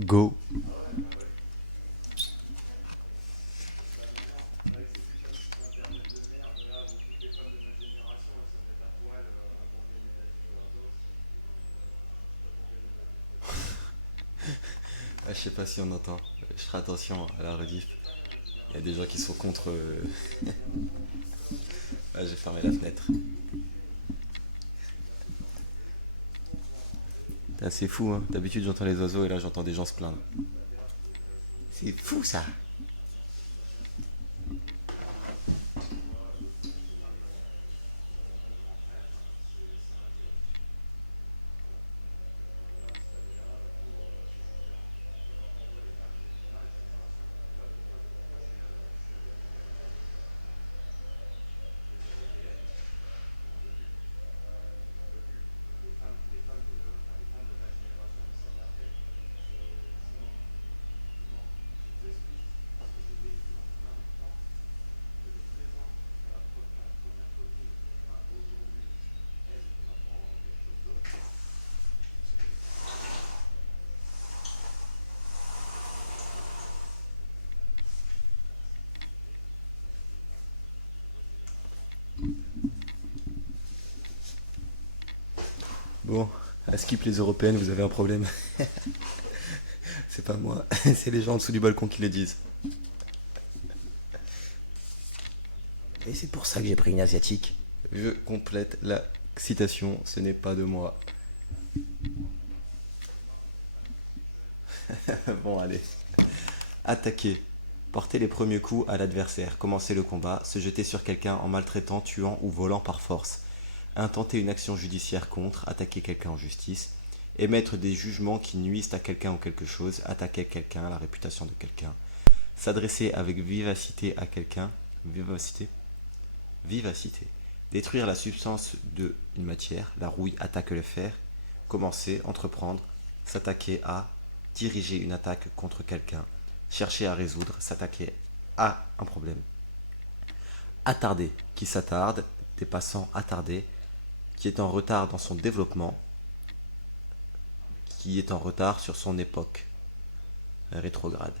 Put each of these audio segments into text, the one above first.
Go. Ah, je sais pas si on entend. Je ferai attention à la rediff. Il y a des gens qui sont contre. Ah, j'ai fermé la fenêtre. Ah, c'est fou, hein. D'habitude, j'entends les oiseaux et là, j'entends des gens se plaindre. C'est fou, ça. Bon, à skip les européennes, vous avez un problème. C'est pas moi, c'est les gens en dessous du balcon qui le disent. Et c'est pour ça que j'ai pris une asiatique. Je complète la citation, ce n'est pas de moi. Bon, allez. Attaquer. Porter les premiers coups à l'adversaire. Commencer le combat. Se jeter sur quelqu'un en maltraitant, tuant ou volant par force. Intenter une action judiciaire contre. Attaquer quelqu'un en justice. Émettre des jugements qui nuisent à quelqu'un ou quelque chose. Attaquer quelqu'un, la réputation de quelqu'un. S'adresser avec vivacité à quelqu'un. Vivacité. Vivacité. Détruire la substance de une matière. La rouille attaque le fer. Commencer, entreprendre. S'attaquer à. Diriger une attaque contre quelqu'un. Chercher à résoudre, s'attaquer à un problème. Attarder, qui s'attarde, des passants attardés, qui est en retard dans son développement, qui est en retard sur son époque. Rétrograde.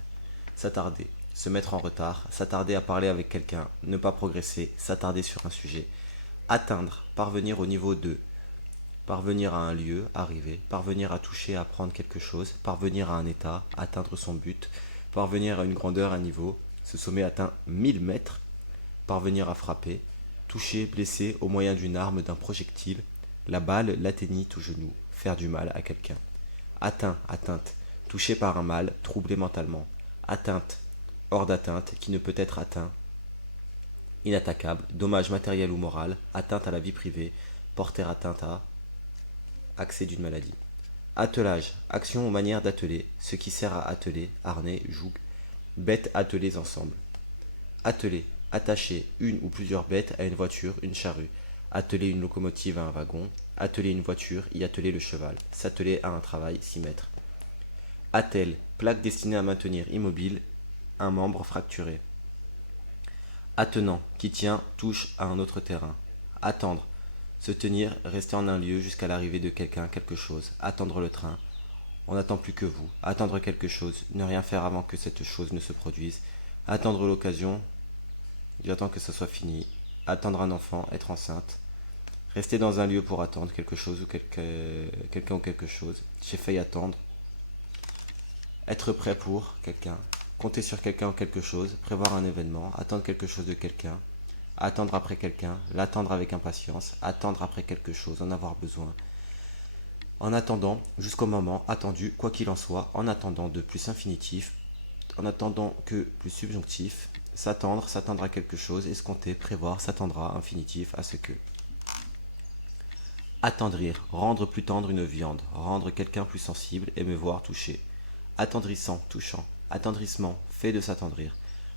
S'attarder, se mettre en retard, s'attarder à parler avec quelqu'un, ne pas progresser, s'attarder sur un sujet. Atteindre, parvenir au niveau 2. Parvenir à un lieu, arriver, parvenir à toucher, à prendre quelque chose, parvenir à un état, atteindre son but, parvenir à une grandeur, un niveau, ce sommet atteint 1000 mètres, parvenir à frapper, toucher, blesser au moyen d'une arme, d'un projectile, la balle l'atteignit au genou, faire du mal à quelqu'un. Atteint, atteinte, touché par un mal, troublé mentalement. Atteinte, hors d'atteinte, qui ne peut être atteint, inattaquable, dommage matériel ou moral, atteinte à la vie privée, porter atteinte à, accès d'une maladie. Attelage, action ou manière d'atteler, ce qui sert à atteler, harnais, joug, bêtes attelées ensemble. Atteler, attacher une ou plusieurs bêtes à une voiture, une charrue. Atteler une locomotive à un wagon. Atteler une voiture, y atteler le cheval. S'atteler à un travail, s'y mettre. Attelle, plaque destinée à maintenir immobile un membre fracturé. Attenant, qui tient, touche à un autre terrain. Attendre, se tenir, rester en un lieu jusqu'à l'arrivée de quelqu'un, quelque chose. Attendre le train. On n'attend plus que vous. Attendre quelque chose. Ne rien faire avant que cette chose ne se produise. Attendre l'occasion. J'attends que ça soit fini. Attendre un enfant. Être enceinte. Rester dans un lieu pour attendre quelque chose ou quelqu'un ou quelque chose. J'ai failli attendre. Être prêt pour quelqu'un. Compter sur quelqu'un ou quelque chose. Prévoir un événement. Attendre quelque chose de quelqu'un. Attendre après quelqu'un. L'attendre avec impatience. Attendre après quelque chose. En avoir besoin. En attendant, jusqu'au moment attendu, quoi qu'il en soit, en attendant de plus infinitif, en attendant que plus subjonctif, s'attendre, s'attendre à quelque chose, escompter, prévoir, s'attendra, infinitif, à ce que. Attendrir, rendre plus tendre une viande, rendre quelqu'un plus sensible, émeuvoir, toucher. Attendrissant, touchant, attendrissement, fait de s'attendrir.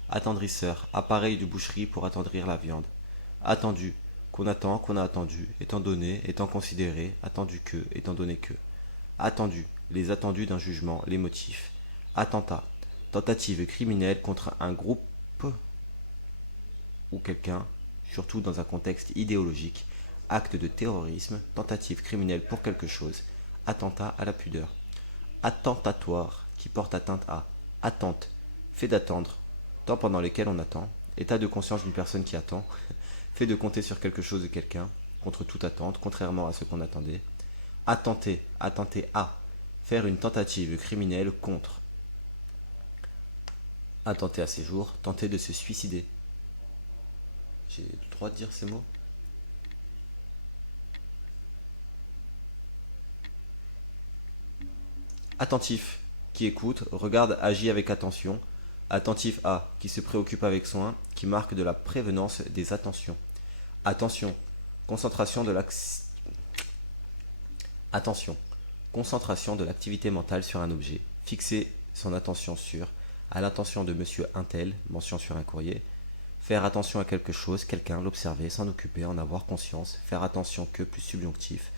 Attendrisseur, appareil de boucherie pour attendrir la viande. Attendu, qu'on attend, qu'on a attendu, étant donné, étant considéré, attendu que, étant donné que. Attendu, les attendus d'un jugement, les motifs. Attentat, tentative criminelle contre un groupe ou quelqu'un, surtout dans un contexte idéologique. Acte de terrorisme, tentative criminelle pour quelque chose. Attentat à la pudeur. Attentatoire, qui porte atteinte à. Attente, fait d'attendre, temps pendant lesquels on attend, état de conscience d'une personne qui attend, fait de compter sur quelque chose de quelqu'un, contre toute attente, contrairement à ce qu'on attendait. Attenter, attenter à, faire une tentative criminelle contre. Attenter à ses jours, tenter de se suicider. J'ai le droit de dire ces mots? Attentif, qui écoute, regarde, agit avec attention. Attentif à, qui se préoccupe avec soin, qui marque de la prévenance des attentions. Attention, concentration de Attention, concentration de l'activité mentale sur un objet. Fixer son attention sur, à l'attention de monsieur Untel, mention sur un courrier. Faire attention à quelque chose, quelqu'un, l'observer, s'en occuper, en avoir conscience. Faire attention que, plus subjonctif.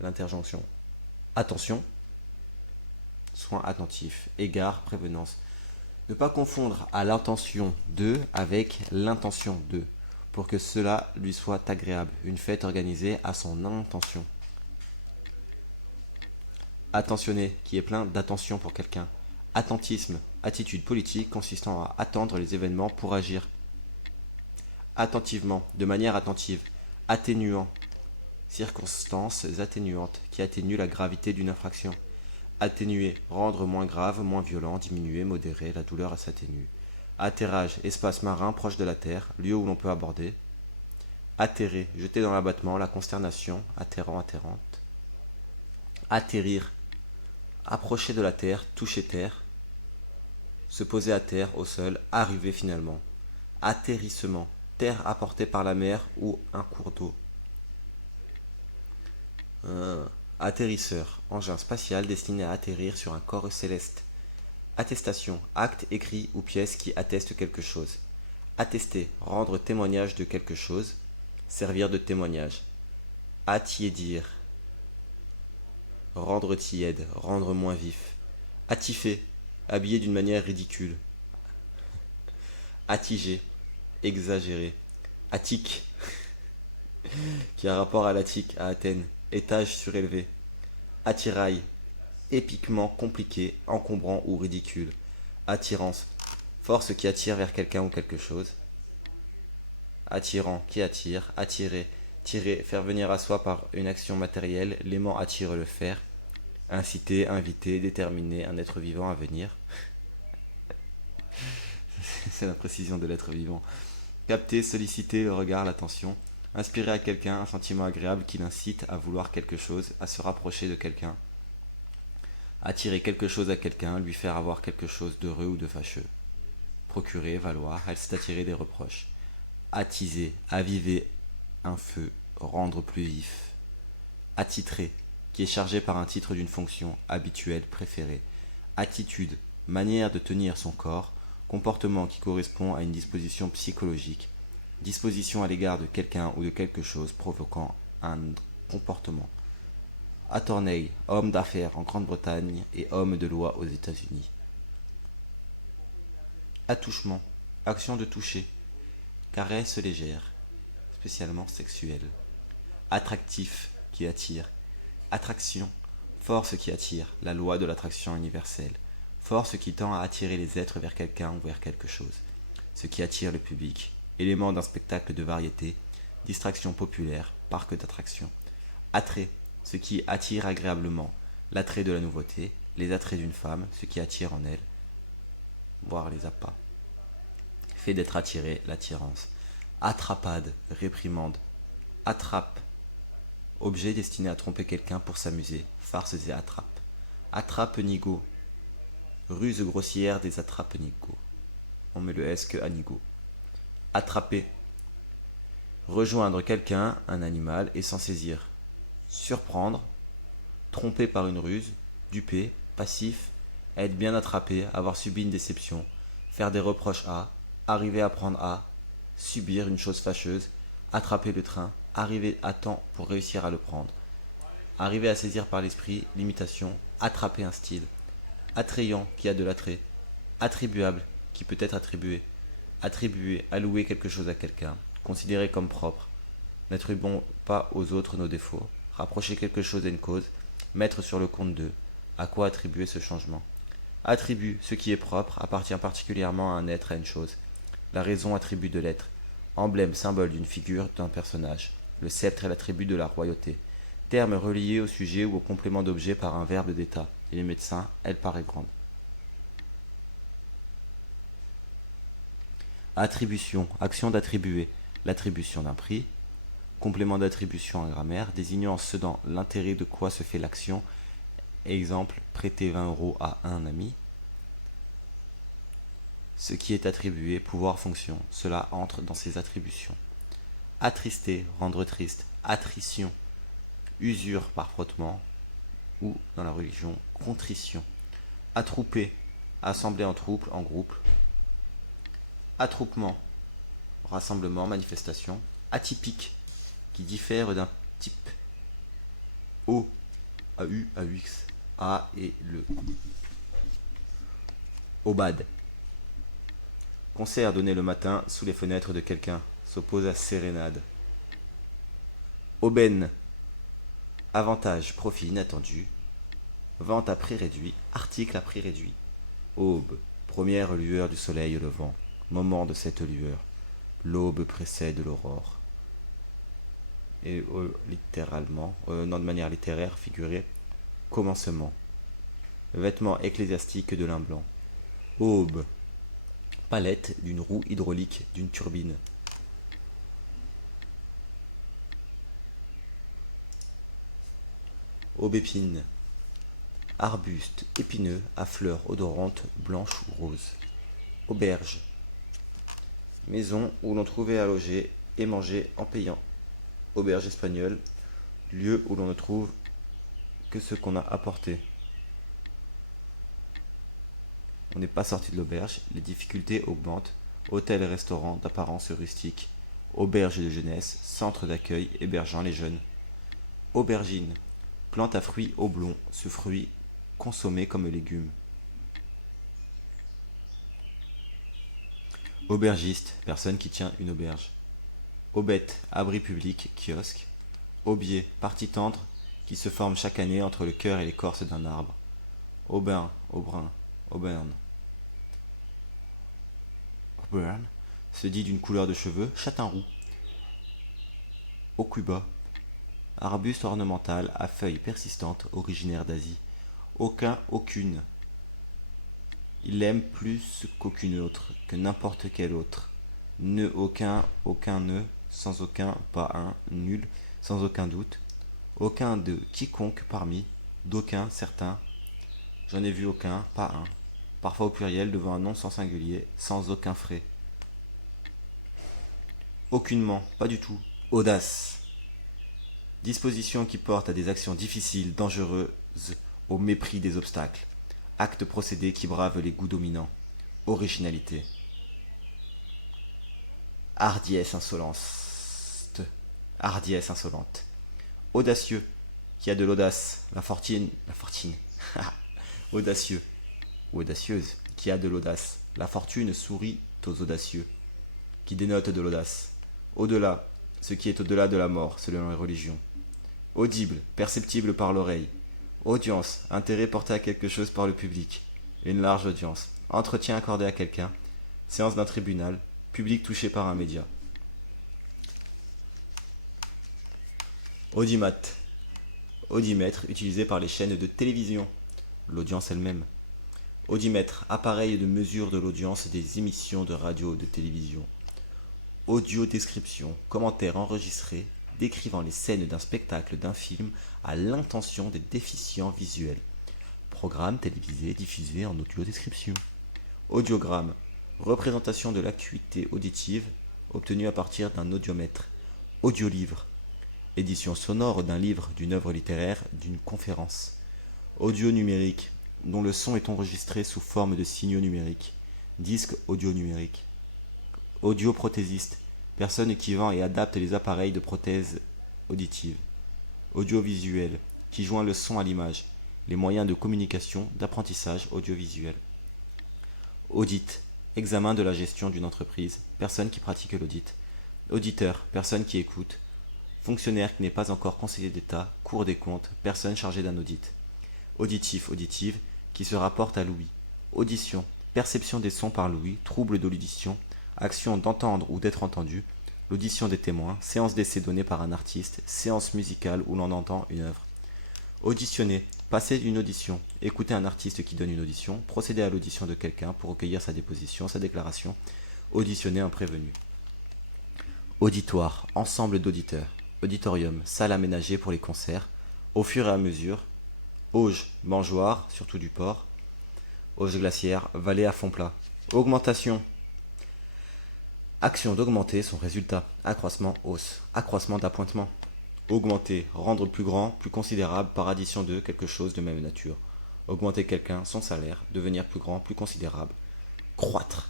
L'interjonction. Attention, soin attentif, égard, prévenance. Ne pas confondre à l'intention de avec l'intention de, pour que cela lui soit agréable. Une fête organisée à son intention. Attentionné, qui est plein d'attention pour quelqu'un. Attentisme, attitude politique consistant à attendre les événements pour agir. Attentivement, de manière attentive. Atténuant, circonstances atténuantes qui atténuent la gravité d'une infraction. Atténuer, rendre moins grave, moins violent, diminuer, modérer, la douleur s'atténue. Atterrage, espace marin proche de la terre, lieu où l'on peut aborder. Atterrer, jeter dans l'abattement, la consternation, atterrant, atterrante. Atterrir, approcher de la terre, toucher terre. Se poser à terre, au sol, arriver finalement. Atterrissement, terre apportée par la mer ou un cours d'eau. Atterrisseur, engin spatial destiné à atterrir sur un corps céleste. Attestation, acte écrit ou pièce qui atteste quelque chose. Attester, rendre témoignage de quelque chose. Servir de témoignage. Attiédir, rendre tiède, rendre moins vif. Attifer, habiller d'une manière ridicule. Attiger, exagérer. Attique, qui a rapport à l'Attique, à Athènes, étage surélevé. Attirail, épiquement compliqué, encombrant ou ridicule. Attirance, force qui attire vers quelqu'un ou quelque chose. Attirant, qui attire. Attirer, tirer, faire venir à soi par une action matérielle. L'aimant attire le faire. Inciter, inviter, déterminer un être vivant à venir. C'est la précision de l'être vivant. Capter, solliciter le regard, l'attention. Inspirer à quelqu'un un sentiment agréable qui l'incite à vouloir quelque chose, à se rapprocher de quelqu'un. Attirer quelque chose à quelqu'un, lui faire avoir quelque chose d'heureux ou de fâcheux. Procurer, valoir, elle s'est attirée des reproches. Attiser, aviver un feu, rendre plus vif. Attitrer, qui est chargé par un titre d'une fonction habituelle préférée. Attitude, manière de tenir son corps, comportement qui correspond à une disposition psychologique, disposition à l'égard de quelqu'un ou de quelque chose provoquant un comportement. Attorney, homme d'affaires en Grande-Bretagne et homme de loi aux États-Unis. Attouchement, action de toucher, caresse légère, spécialement sexuelle. Attractif, qui attire. Attraction, force qui attire, la loi de l'attraction universelle. Force qui tend à attirer les êtres vers quelqu'un ou vers quelque chose. Ce qui attire le public. Élément d'un spectacle de variété, distraction populaire, parc d'attractions. Attrait, ce qui attire agréablement, l'attrait de la nouveauté, les attraits d'une femme, ce qui attire en elle, voire les appâts. Fait d'être attiré, l'attirance. Attrapade, réprimande. Attrape, objet destiné à tromper quelqu'un pour s'amuser, farces et attrape. Attrape-nigo, ruse grossière des attrape-nigo. On met le S que à nigo. Attraper, rejoindre quelqu'un, un animal, et s'en saisir. Surprendre, tromper par une ruse, duper, passif, être bien attrapé, avoir subi une déception, faire des reproches à, arriver à prendre à, subir une chose fâcheuse, attraper le train, arriver à temps pour réussir à le prendre, arriver à saisir par l'esprit, l'imitation, attraper un style, attrayant qui a de l'attrait, attribuable qui peut être attribué, attribuer, allouer quelque chose à quelqu'un, considérer comme propre, n'attribuons pas aux autres nos défauts, rapprocher quelque chose à une cause, mettre sur le compte d'eux, à quoi attribuer ce changement. Attribut, ce qui est propre, appartient particulièrement à un être, à une chose. La raison, attribut de l'être. Emblème, symbole d'une figure, d'un personnage. Le sceptre est l'attribut de la royauté. Terme relié au sujet ou au complément d'objet par un verbe d'état. Et les médecins, elle paraît grande. Attribution, action d'attribuer. L'attribution d'un prix. Complément d'attribution en grammaire, désignant ce dans l'intérêt de quoi se fait l'action. Exemple, prêter 20 euros à un ami. Ce qui est attribué, pouvoir, fonction, cela entre dans ces attributions. Attrister, rendre triste, attrition, usure par frottement, ou dans la religion, contrition. Attrouper, assembler en troupe, en groupe. Attroupement, rassemblement, manifestation. Atypique, qui diffère d'un type. O, AU, AUX, A et le. Aubade. Concert donné le matin sous les fenêtres de quelqu'un, s'oppose à sérénade. Aubaine. Avantage, profit inattendu. Vente à prix réduit, article à prix réduit. Aube. Première lueur du soleil levant. Moment de cette lueur. L'aube précède l'aurore. Et littéralement, non de manière littéraire, figurée, commencement. Vêtement ecclésiastique de lin blanc. Aube. Palette d'une roue hydraulique d'une turbine. Aubépine. Arbuste épineux à fleurs odorantes blanches ou roses. Auberge. Maison où l'on trouvait à loger et manger en payant. Auberge espagnole. Lieu où l'on ne trouve que ce qu'on a apporté. On n'est pas sorti de l'auberge, les difficultés augmentent. Hôtel et restaurant d'apparence rustique. Auberge de jeunesse, centre d'accueil hébergeant les jeunes. Aubergine. Plante à fruits oblongs, ce fruit consommé comme légume. Aubergiste, personne qui tient une auberge. Aubette, abri public, kiosque. Aubier, partie tendre qui se forme chaque année entre le cœur et l'écorce d'un arbre. Aubin, aubrun, auberne. Auburn se dit d'une couleur de cheveux, châtain roux. Aucuba, arbuste ornemental à feuilles persistantes originaire d'Asie. Aucun, aucune. Il l'aime plus qu'aucune autre, que n'importe quel autre. Ne aucun, aucun nœud, sans aucun, pas un, nul, sans aucun doute. Aucun de quiconque parmi, d'aucun, certain. J'en ai vu aucun, pas un. Parfois au pluriel devant un nom sans singulier, sans aucun frais. Aucunement, pas du tout. Audace. Disposition qui porte à des actions difficiles, dangereuses, au mépris des obstacles. Acte procédé qui brave les goûts dominants. Originalité. Hardiesse insolence. Hardiesse insolente. Audacieux, qui a de l'audace. La fortune. Audacieux. Ou audacieuse, qui a de l'audace. La fortune sourit aux audacieux. Qui dénote de l'audace. Au-delà, ce qui est au-delà de la mort, selon les religions. Audible, perceptible par l'oreille. Audience, intérêt porté à quelque chose par le public. Une large audience. Entretien accordé à quelqu'un. Séance d'un tribunal. Public touché par un média. Audimat. Audimètre utilisé par les chaînes de télévision. L'audience elle-même. Audimètre, appareil de mesure de l'audience des émissions de radio ou de télévision. Audio-description, commentaire enregistré décrivant les scènes d'un spectacle, d'un film à l'intention des déficients visuels. Programme télévisé diffusé en audio-description. Audiogramme, représentation de l'acuité auditive obtenue à partir d'un audiomètre. Audiolivre, édition sonore d'un livre, d'une œuvre littéraire, d'une conférence. Audio numérique, dont le son est enregistré sous forme de signaux numériques. Disque audio numérique. Audioprothésiste, personne qui vend et adapte les appareils de prothèse auditive. Audiovisuel, qui joint le son à l'image, les moyens de communication, d'apprentissage audiovisuel. Audit, examen de la gestion d'une entreprise, personne qui pratique l'audit. Auditeur, personne qui écoute. Fonctionnaire qui n'est pas encore conseiller d'État, Cour des comptes, personne chargée d'un audit. Auditif, auditive, qui se rapporte à l'ouïe. audition, perception des sons par l'ouïe, trouble de l'audition, action d'entendre ou d'être entendu, l'audition des témoins, séance d'essai donnée par un artiste, séance musicale où l'on entend une œuvre. Auditionner, passer une audition, écouter un artiste qui donne une audition, procéder à l'audition de quelqu'un pour recueillir sa déposition, sa déclaration, auditionner un prévenu. Auditoire, ensemble d'auditeurs, auditorium, salle aménagée pour les concerts, au fur et à mesure, auge, mangeoire, surtout du porc, auge glaciaire, vallée à fond plat. Augmentation, action d'augmenter son résultat, accroissement, hausse, accroissement d'appointement. Augmenter, rendre plus grand, plus considérable par addition de quelque chose de même nature. Augmenter quelqu'un, son salaire, devenir plus grand, plus considérable. Croître,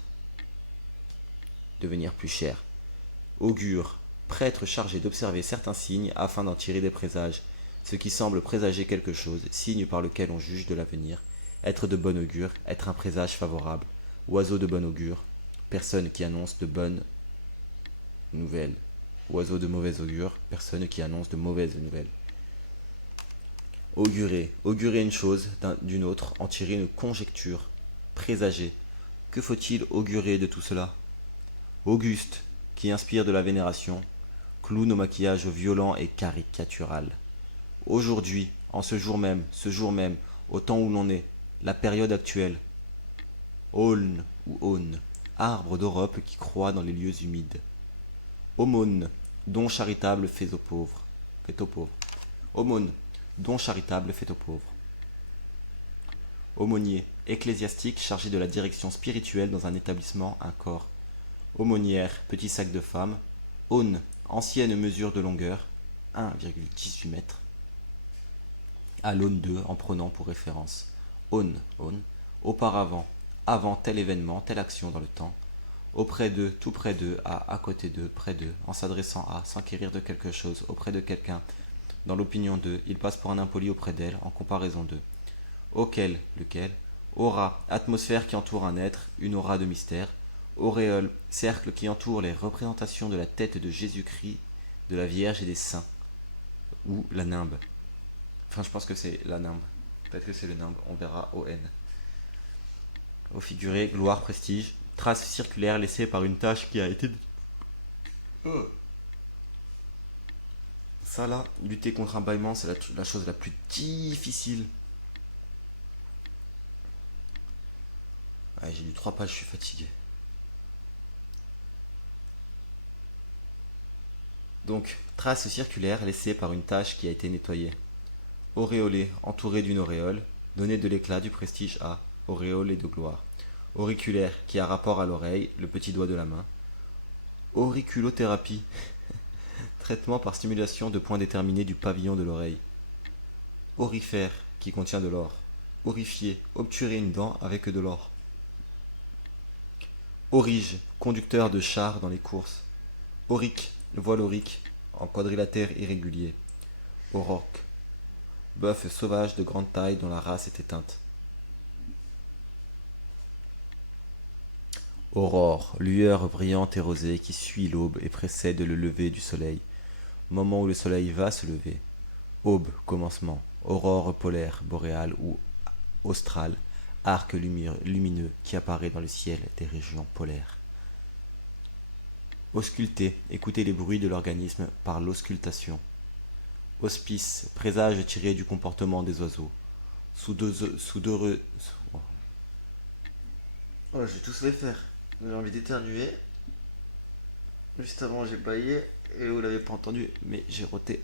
devenir plus cher. Augure, prêtre chargé d'observer certains signes afin d'en tirer des présages. Ce qui semble présager quelque chose, signe par lequel on juge de l'avenir. Être de bon augure, être un présage favorable. Oiseau de bon augure, personne qui annonce de bonnes nouvelles. Oiseau de mauvais augure, personne qui annonce de mauvaises nouvelles. Augurer, augurer une chose d'une autre, en tirer une conjecture. Présager, que faut-il augurer de tout cela? Auguste, qui inspire de la vénération, clown au maquillage violent et caricatural. Aujourd'hui, en ce jour même, au temps où l'on est, la période actuelle. Aulne ou aune, arbre d'Europe qui croît dans les lieux humides. Aumône, don charitable fait aux pauvres. Aumône, don charitable fait aux pauvres. Aumônier, ecclésiastique chargé de la direction spirituelle dans un établissement, un corps. Aumônière, petit sac de femme. Aune, ancienne mesure de longueur, 1,18 m. À l'aune 2 en prenant pour référence. Aune, auparavant, avant tel événement, telle action dans le temps. Auprès d'eux, tout près d'eux, à côté d'eux, près d'eux, en s'adressant à, s'enquérir de quelque chose, auprès de quelqu'un, dans l'opinion d'eux, il passe pour un impoli auprès d'elle, en comparaison d'eux. Auquel, lequel, aura, atmosphère qui entoure un être, une aura de mystère. Auréole, cercle qui entoure les représentations de la tête de Jésus-Christ, de la Vierge et des saints. Ou la nimbe. Enfin, je pense que c'est la nimbe. Peut-être que c'est le nimbe, on verra O-N. Au figuré, gloire, prestige. Trace circulaire laissée par une tâche qui a été... Ça là, lutter contre un bâillement, c'est la chose la plus difficile. Ouais, j'ai lu 3 pages, je suis fatigué. Donc, trace circulaire laissée par une tâche qui a été nettoyée. Auréolé, entouré d'une auréole, donner de l'éclat, du prestige à, auréole et de gloire. Auriculaire, qui a rapport à l'oreille, le petit doigt de la main. Auriculothérapie, traitement par stimulation de points déterminés du pavillon de l'oreille. Aurifère, qui contient de l'or. Aurifier, obturer une dent avec de l'or. Aurige, conducteur de char dans les courses. Aurique, voile aurique, en quadrilatère irrégulier. Auroch, bœuf sauvage de grande taille dont la race est éteinte. Aurore, lueur brillante et rosée qui suit l'aube et précède le lever du soleil, moment où le soleil va se lever. Aube, commencement, aurore polaire, boréale ou australe, arc lumineux qui apparaît dans le ciel des régions polaires. Ausculter, écouter les bruits de l'organisme par l'auscultation. Hospice, présage tiré du comportement des oiseaux. Oh, je vais tous les faire. J'ai envie d'éternuer. Juste avant, j'ai baillé et vous l'avez pas entendu, mais j'ai roté.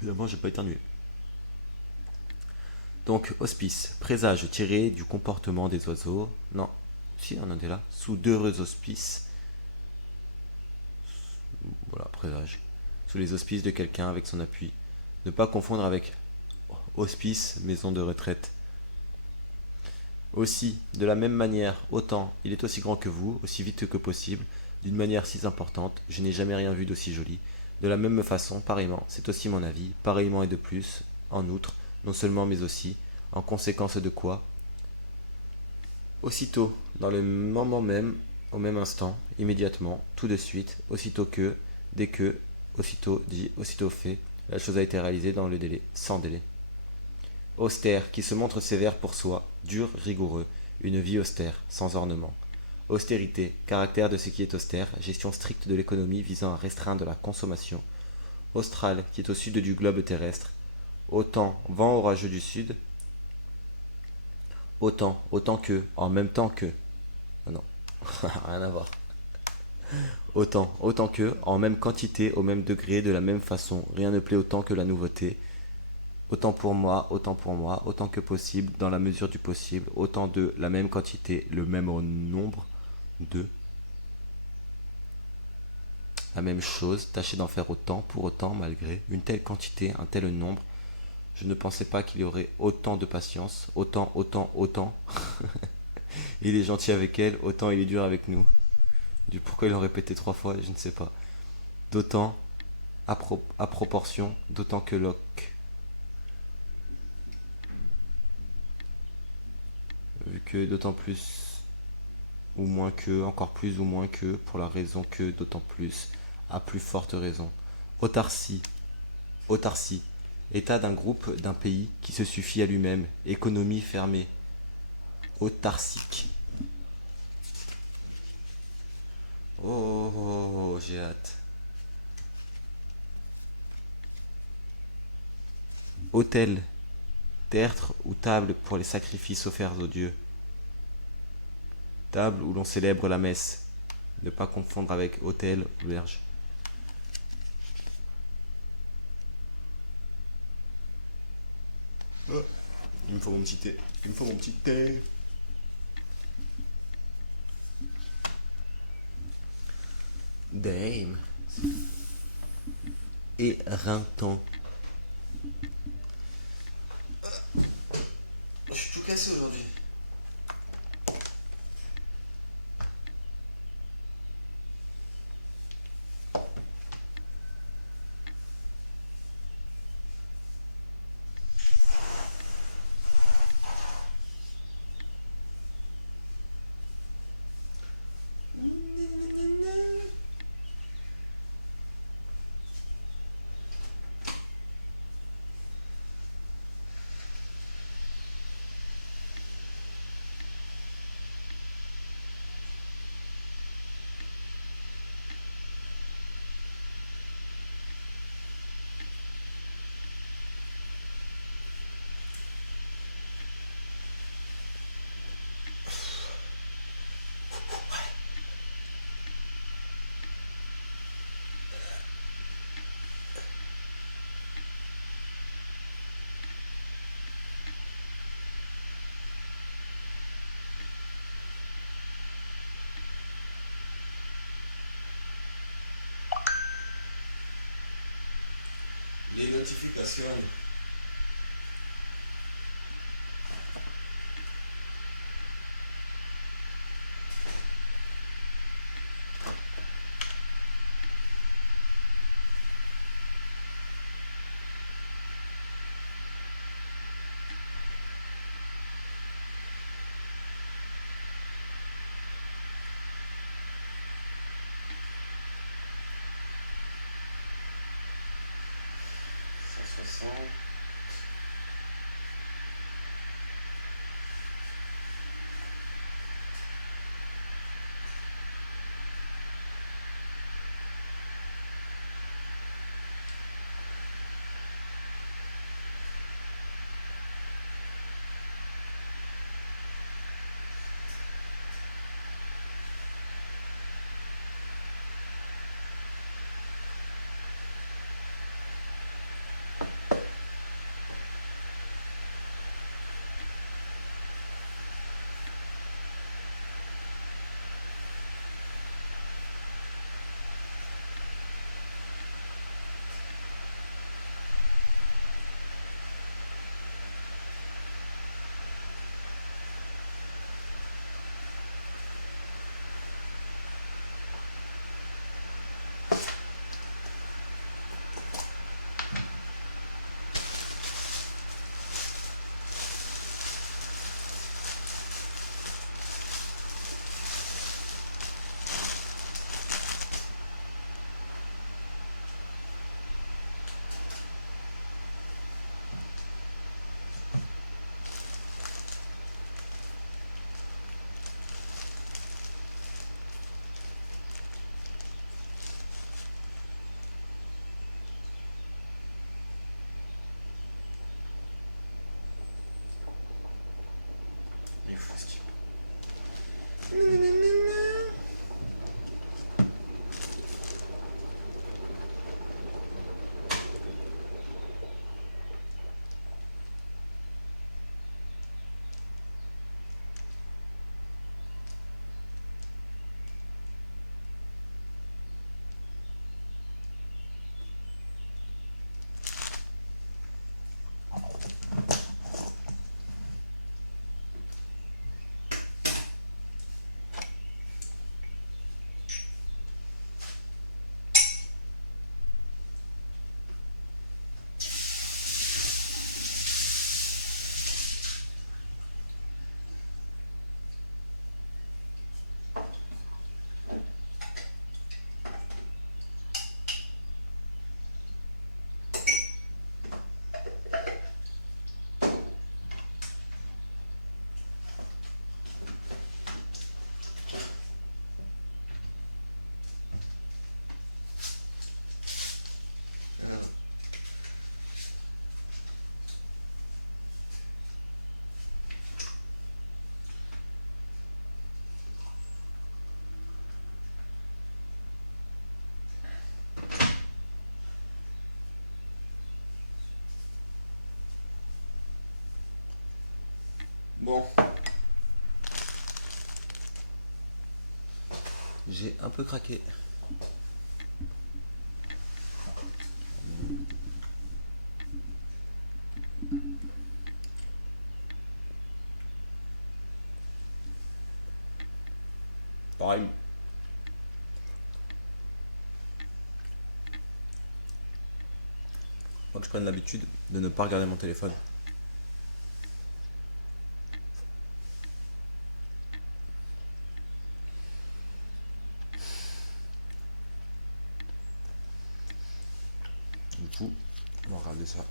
Finalement, j'ai pas éternué. Donc, hospice, présage tiré du comportement des oiseaux. Non, si, on en est là. Sous d'heureux auspices. Voilà, présage. Sous les auspices de quelqu'un avec son appui. Ne pas confondre avec hospice, maison de retraite. Aussi, de la même manière, autant, il est aussi grand que vous, aussi vite que possible, d'une manière si importante, je n'ai jamais rien vu d'aussi joli. De la même façon, pareillement, c'est aussi mon avis, pareillement et de plus, en outre, non seulement mais aussi, en conséquence de quoi, aussitôt, dans le moment même, au même instant, immédiatement, tout de suite, aussitôt que, dès que, aussitôt dit, aussitôt fait, La chose a été réalisée dans le délai, sans délai. Austère, qui se montre sévère pour soi, dur, rigoureux, une vie austère, sans ornement. Austérité, caractère de ce qui est austère, gestion stricte de l'économie visant à restreindre la consommation. Austral, qui est au sud du globe terrestre. Autant, vent orageux du sud. Autant que, en même temps que. Ah non, rien à voir. Autant que, en même quantité, au même degré, de la même façon. Rien ne plaît autant que la nouveauté. Autant pour moi, autant que possible, dans la mesure du possible, autant de la même quantité, le même nombre de la même chose, tâchez d'en faire autant, pour autant, malgré une telle quantité, un tel nombre. Je ne pensais pas qu'il y aurait autant de patience, autant. Il est gentil avec elle, autant il est dur avec nous. Du pourquoi ils l'ont répété 3 fois, je ne sais pas. D'autant, à proportion, d'autant que Locke. Vu que d'autant plus ou moins que, encore plus ou moins que, pour la raison que, d'autant plus, à plus forte raison. Autarcie. Autarcie. État d'un groupe, d'un pays qui se suffit à lui-même. Économie fermée. Autarcique. Oh, j'ai hâte. Autel. Tertre ou table pour les sacrifices offerts aux dieux. Table où l'on célèbre la messe. Ne pas confondre avec hôtel ou verge. Oh, il me faut mon petit thé. Il me faut mon petit thé. Dame. Éreintant. Je suis tout cassé aujourd'hui. Les notifications. J'ai un peu craqué. Pareil. Faut que je prenne l'habitude de ne pas regarder mon téléphone. Du coup, on va regarder ça.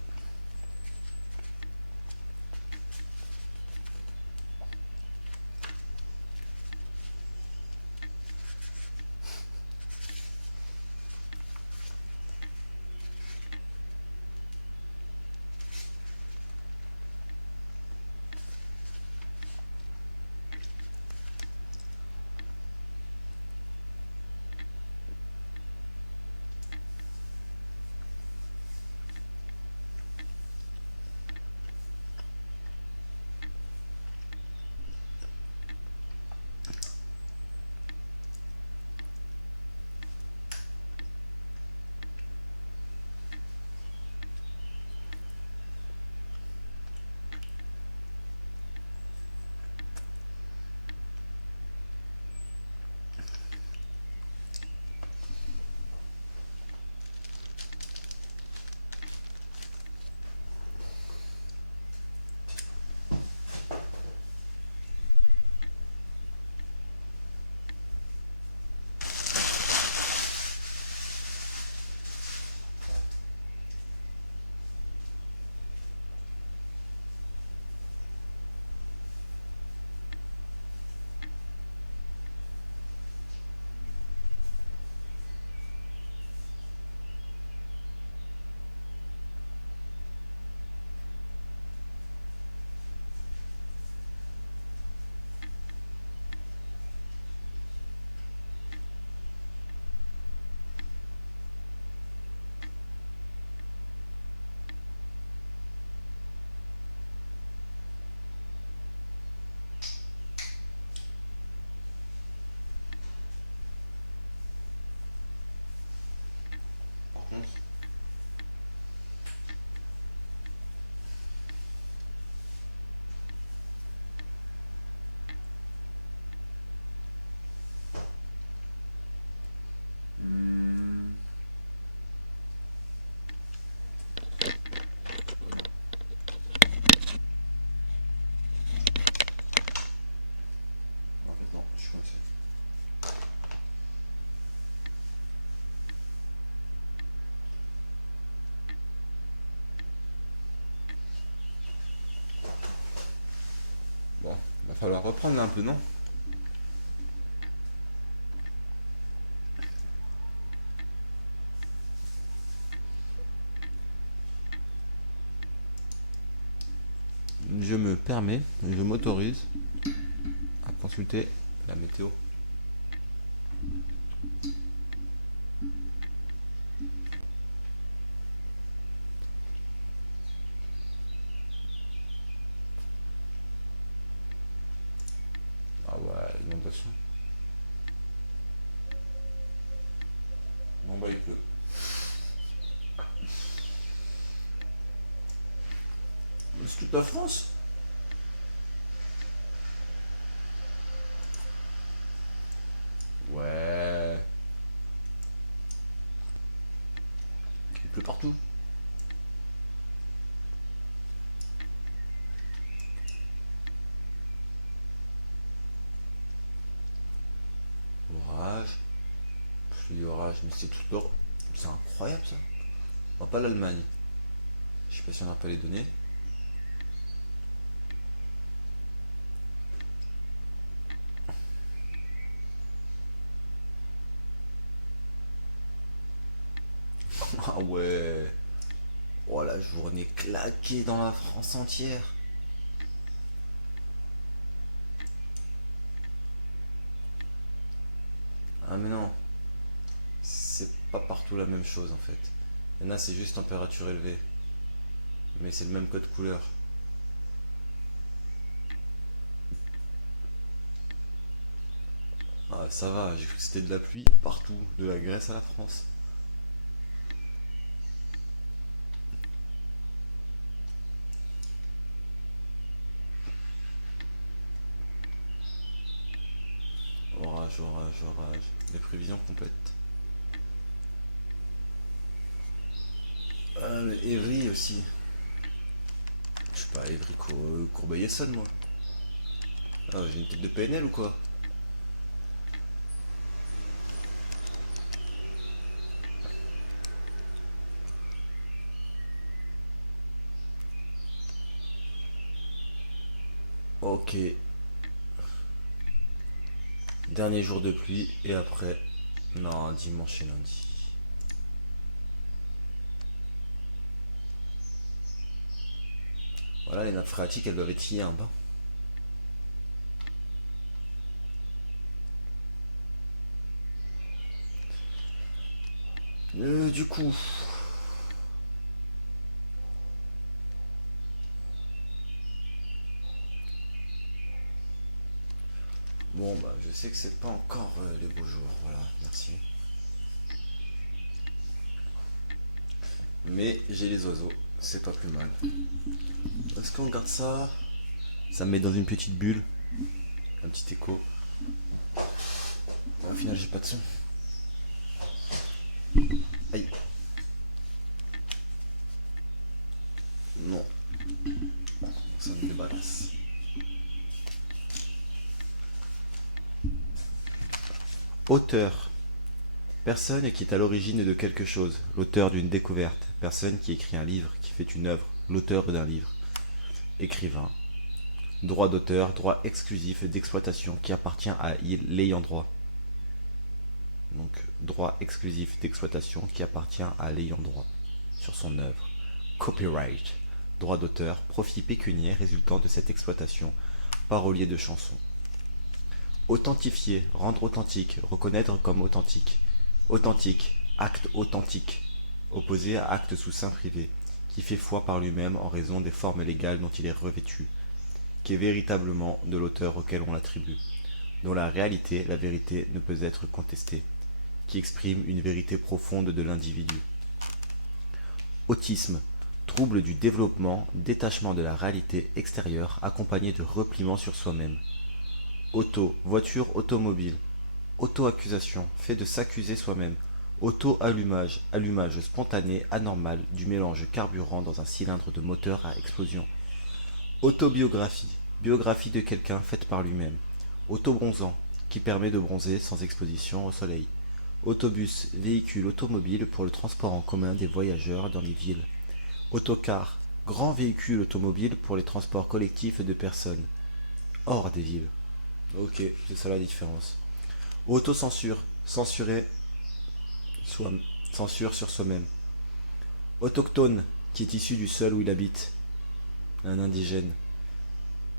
Par contre, en fait, non, je suis coincé. Bon, va falloir reprendre là un peu, non? Je me permets, je m'autorise à consulter la météo. Ah ouais, inondation. Bon bah il pleut. C'est toute la France? Ouais. Il pleut partout. Orage, pluie, orage, mais c'est tout l'Europe. C'est incroyable ça. Bon, pas l'Allemagne. Je sais pas si on n'a pas les données. Ah ouais. Oh la journée claquée dans la France entière. Ah mais non, c'est pas partout la même chose en fait. Il y en a c'est juste température élevée. Mais c'est le même code couleur. Ah Ah, ça va, j'ai cru que c'était de la pluie partout, de la Grèce à la France. Orage, orage, orage. Les prévisions complètes. Ah, mais Évry aussi. Je sais pas, Évry Courbeil-Essonne, moi. Ah, j'ai une tête de PNL ou quoi? Ok. Dernier jour de pluie et après. Non, dimanche et lundi. Voilà, les nappes phréatiques, elles doivent être sciées en bas. Du coup. Bon, bah, je sais que c'est pas encore les beaux jours. Voilà, merci. Mais j'ai les oiseaux, c'est pas plus mal. Est-ce qu'on regarde ça? Ça me met dans une petite bulle, un petit écho. Au final, j'ai pas de son. Aïe, non, ça me débarrasse. Auteur. Personne qui est à l'origine de quelque chose. L'auteur d'une découverte. Personne qui écrit un livre, qui fait une œuvre. L'auteur d'un livre. Écrivain. Droit d'auteur, droit exclusif d'exploitation qui appartient à l'ayant droit. Donc, droit exclusif d'exploitation qui appartient à l'ayant droit sur son œuvre. Copyright. Droit d'auteur, profit pécuniaire résultant de cette exploitation. Parolier de chansons. Authentifier, rendre authentique, reconnaître comme authentique. Authentique, acte authentique, opposé à acte sous seing privé, qui fait foi par lui-même en raison des formes légales dont il est revêtu, qui est véritablement de l'auteur auquel on l'attribue, dont la réalité, la vérité, ne peut être contestée, qui exprime une vérité profonde de l'individu. Autisme, trouble du développement, détachement de la réalité extérieure accompagné de repliement sur soi-même. Auto, voiture automobile. Auto-accusation, fait de s'accuser soi-même. Auto-allumage, allumage spontané, anormal, du mélange carburant dans un cylindre de moteur à explosion. Autobiographie, biographie de quelqu'un faite par lui-même. Autobronzant, qui permet de bronzer sans exposition au soleil. Autobus, véhicule automobile pour le transport en commun des voyageurs dans les villes. Autocar, grand véhicule automobile pour les transports collectifs de personnes. Hors des villes. Ok, c'est ça la différence. Autocensure, censurer soi, censure sur soi-même. Autochtone, qui est issu du sol où il habite, un indigène.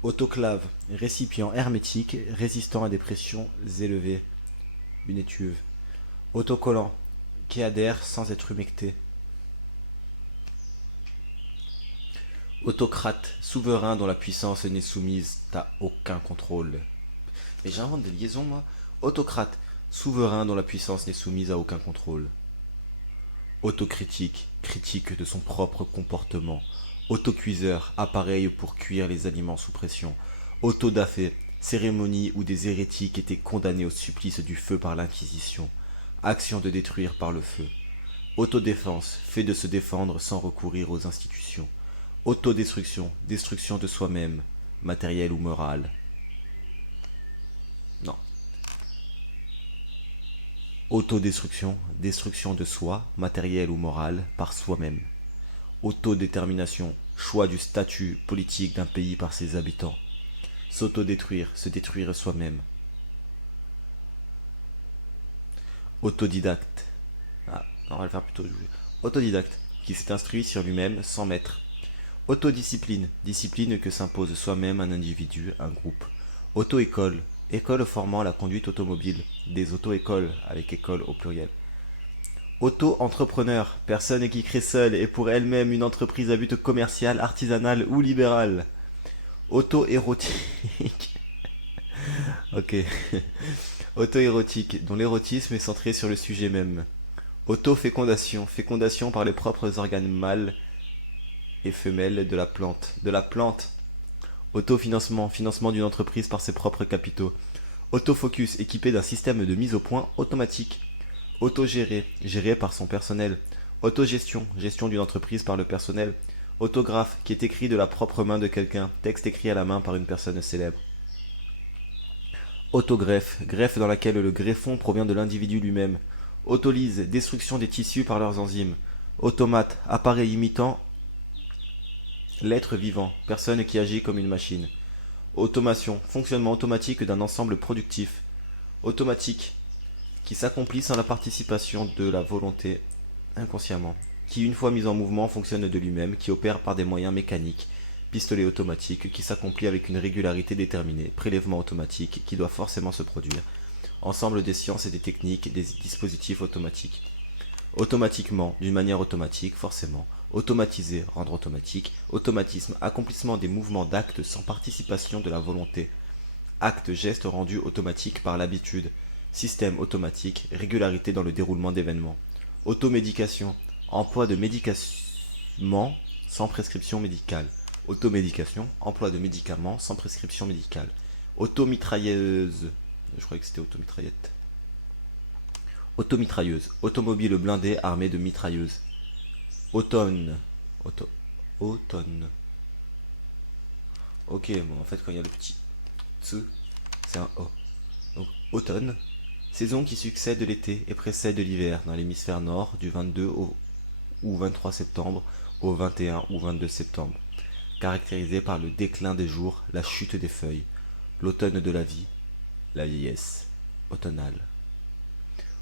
Autoclave, récipient hermétique résistant à des pressions élevées, une étuve. Autocollant, qui adhère sans être humecté. Autocrate, souverain dont la puissance n'est soumise à aucun contrôle. Mais j'invente des liaisons, moi. Autocrate, souverain dont la puissance n'est soumise à aucun contrôle. Autocritique, critique de son propre comportement. Autocuiseur, appareil pour cuire les aliments sous pression. Autodafé, cérémonie où des hérétiques étaient condamnés au supplice du feu par l'Inquisition. Action de détruire par le feu. Autodéfense, fait de se défendre sans recourir aux institutions. Autodestruction, destruction de soi-même, matérielle ou morale. Non. Autodestruction, destruction de soi, matérielle ou morale, par soi-même. Autodétermination, choix du statut politique d'un pays par ses habitants. S'autodétruire, se détruire soi-même. Autodidacte. Ah, on va le faire plutôt jouer. Autodidacte, qui s'est instruit sur lui-même sans maître. Autodiscipline, discipline que s'impose soi-même un individu, un groupe. Auto-école, école formant la conduite automobile, des auto-écoles avec école au pluriel. Auto-entrepreneur, personne qui crée seule et pour elle-même une entreprise à but commercial, artisanal ou libéral. Auto-érotique, Ok. Auto-érotique, dont l'érotisme est centré sur le sujet même. Auto-fécondation, fécondation par les propres organes mâles et femelles de la plante. De la plante. Autofinancement, financement d'une entreprise par ses propres capitaux. Autofocus, équipé d'un système de mise au point automatique. Autogéré, géré par son personnel. Autogestion, gestion d'une entreprise par le personnel. Autographe, qui est écrit de la propre main de quelqu'un, texte écrit à la main par une personne célèbre. Autogreffe, greffe dans laquelle le greffon provient de l'individu lui-même. Autolyse, destruction des tissus par leurs enzymes. Automate, appareil imitant l'être vivant, personne qui agit comme une machine. Automation, fonctionnement automatique d'un ensemble productif. Automatique, qui s'accomplit sans la participation de la volonté inconsciemment, qui une fois mis en mouvement fonctionne de lui-même, qui opère par des moyens mécaniques, pistolet automatique, qui s'accomplit avec une régularité déterminée, prélèvement automatique, qui doit forcément se produire, ensemble des sciences et des techniques, des dispositifs automatiques. Automatiquement, d'une manière automatique, forcément, automatiser, rendre automatique, automatisme, accomplissement des mouvements d'actes sans participation de la volonté, acte, geste rendu automatique par l'habitude, système automatique, régularité dans le déroulement d'événements. Automédication, emploi de médicaments sans prescription médicale. Automédication, emploi de médicaments sans prescription médicale. Automitrailleuse, je croyais que c'était automitraillette. Automitrailleuse, automobile blindée armée de mitrailleuses. Automne, automne. Ok, bon, en fait, quand il y a le petit tsu, c'est un O. Donc, automne, saison qui succède l'été et précède l'hiver dans l'hémisphère nord du 22 ou 23 septembre au 21 ou 22 septembre, caractérisée par le déclin des jours, la chute des feuilles, l'automne de la vie, la vieillesse automnale.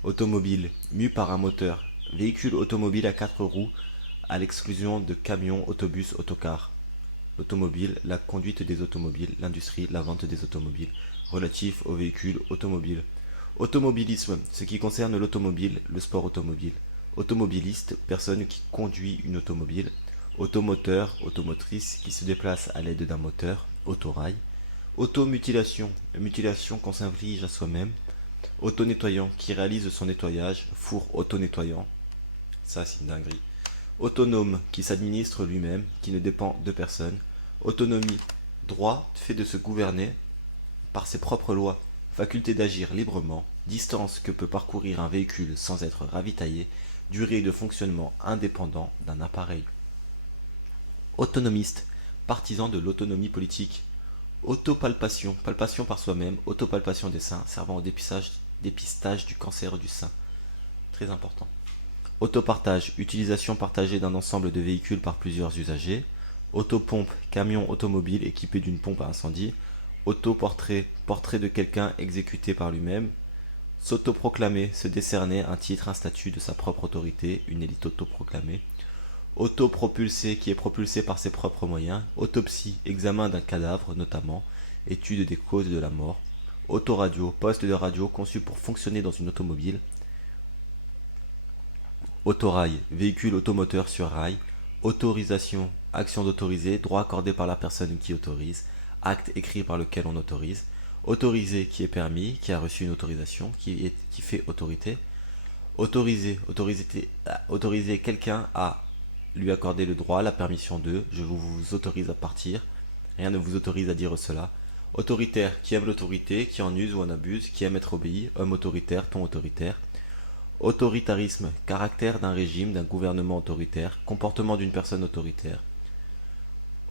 Automobile, mu par un moteur, véhicule automobile à 4 roues, à l'exclusion de camions, autobus, autocars. Automobile, la conduite des automobiles, l'industrie, la vente des automobiles, relatif aux véhicules automobiles. Automobilisme, ce qui concerne l'automobile, le sport automobile. Automobiliste, personne qui conduit une automobile. Automoteur, automotrice, qui se déplace à l'aide d'un moteur. Autorail. Automutilation, mutilation qu'on s'inflige à soi-même. Auto-nettoyant, qui réalise son nettoyage. Four auto-nettoyant. Ça, c'est une dinguerie. Autonome, qui s'administre lui-même, qui ne dépend de personne. Autonomie, droit fait de se gouverner par ses propres lois, faculté d'agir librement, distance que peut parcourir un véhicule sans être ravitaillé, durée de fonctionnement indépendant d'un appareil. Autonomiste, partisan de l'autonomie politique. Autopalpation, palpation par soi-même, autopalpation des seins, servant au dépistage du cancer du sein. Très important. Autopartage, utilisation partagée d'un ensemble de véhicules par plusieurs usagers. Autopompe, camion automobile équipé d'une pompe à incendie. Autoportrait, portrait de quelqu'un exécuté par lui-même. S'autoproclamer, se décerner un titre, un statut de sa propre autorité, une élite autoproclamée. Autopropulsé, qui est propulsé par ses propres moyens. Autopsie, examen d'un cadavre notamment. Étude des causes de la mort. Autoradio, poste de radio conçu pour fonctionner dans une automobile. Autorail, véhicule automoteur sur rail. Autorisation, action d'autoriser, droit accordé par la personne qui autorise. Acte écrit par lequel on autorise. Autorisé, qui est permis, qui a reçu une autorisation, qui fait autorité. Autoriser quelqu'un à lui accorder le droit, la permission de, je vous autorise à partir. Rien ne vous autorise à dire cela. Autoritaire, qui aime l'autorité, qui en use ou en abuse, qui aime être obéi. Homme autoritaire, ton autoritaire. Autoritarisme, caractère d'un régime, d'un gouvernement autoritaire, comportement d'une personne autoritaire.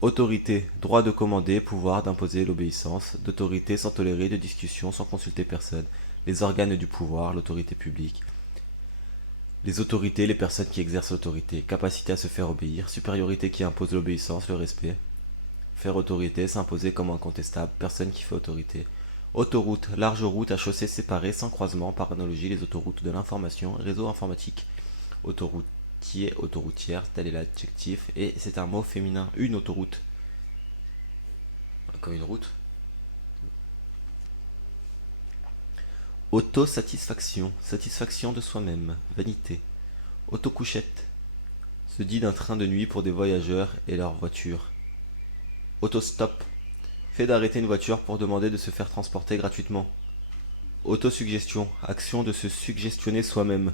Autorité, droit de commander, pouvoir d'imposer l'obéissance, d'autorité sans tolérer de discussion, sans consulter personne, les organes du pouvoir, l'autorité publique. Les autorités, les personnes qui exercent l'autorité, capacité à se faire obéir, supériorité qui impose l'obéissance, le respect. Faire autorité, s'imposer comme incontestable, personne qui fait autorité. Autoroute, large route à chaussées séparées sans croisement, par analogie les autoroutes de l'information, réseau informatique. Autoroutier, autoroutière, tel est l'adjectif, et c'est un mot féminin, une autoroute. Comme une route. Autosatisfaction, satisfaction de soi-même, vanité. Autocouchette, se dit d'un train de nuit pour des voyageurs et leur voiture. Autostop, fait d'arrêter une voiture pour demander de se faire transporter gratuitement. Autosuggestion, action de se suggestionner soi-même.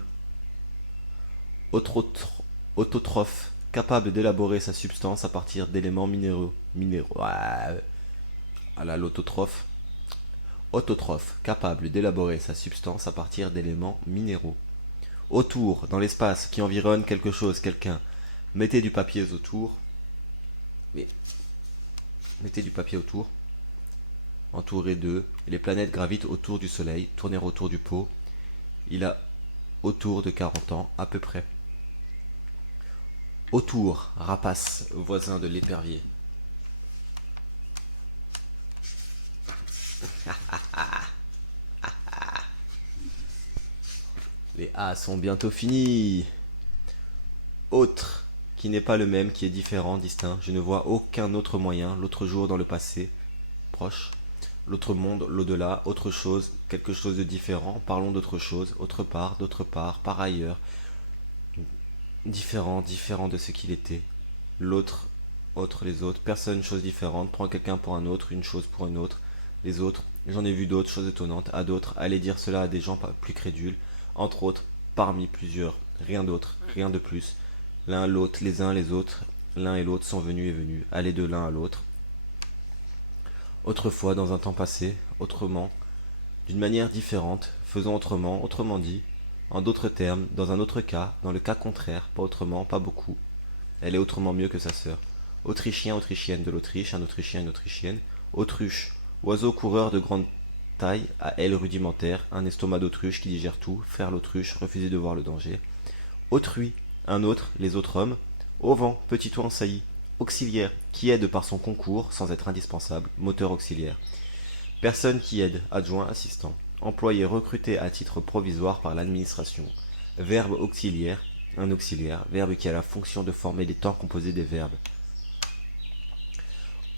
Autotro- Autotrophe, capable d'élaborer sa substance à partir d'éléments minéraux. Ouais. Ah l'autotrophe. Autotrophe, capable d'élaborer sa substance à partir d'éléments minéraux. Autour, dans l'espace qui environne quelque chose, quelqu'un. Mettez du papier autour. Mais mettez du papier autour. Entouré d'eux. Les planètes gravitent autour du Soleil, tourner autour du pot. Il a autour de 40 ans, à peu près. Autour, rapace, voisin de l'épervier. Les A sont bientôt finis. Autre, qui n'est pas le même, qui est différent, distinct. Je ne vois aucun autre moyen, l'autre jour dans le passé, proche. L'autre monde, l'au-delà, autre chose, quelque chose de différent. Parlons d'autre chose, autre part, d'autre part, par ailleurs. Différent, différent de ce qu'il était. L'autre, autre, les autres. Personne, chose différente. Prends quelqu'un pour un autre, une chose pour une autre. Les autres. J'en ai vu d'autres, choses étonnantes. À d'autres, aller dire cela à des gens plus crédules. Entre autres, parmi plusieurs. Rien d'autre, rien de plus. L'un, l'autre, les uns, les autres. L'un et l'autre sont venus et venus. Aller de l'un à l'autre. Autrefois, dans un temps passé, autrement, d'une manière différente, faisant autrement, autrement dit, en d'autres termes, dans un autre cas, dans le cas contraire, pas autrement, pas beaucoup, elle est autrement mieux que sa sœur. Autrichien, autrichienne de l'Autriche, un autrichien, une autrichienne. Autruche, oiseau coureur de grande taille, à ailes rudimentaires, un estomac d'autruche qui digère tout, faire l'autruche, refuser de voir le danger. Autrui, un autre, les autres hommes. Auvent, petit oie en saillie. Auxiliaire, qui aide par son concours, sans être indispensable, moteur auxiliaire. Personne qui aide, adjoint, assistant. Employé recruté à titre provisoire par l'administration. Verbe auxiliaire, un auxiliaire, verbe qui a la fonction de former les temps composés des verbes.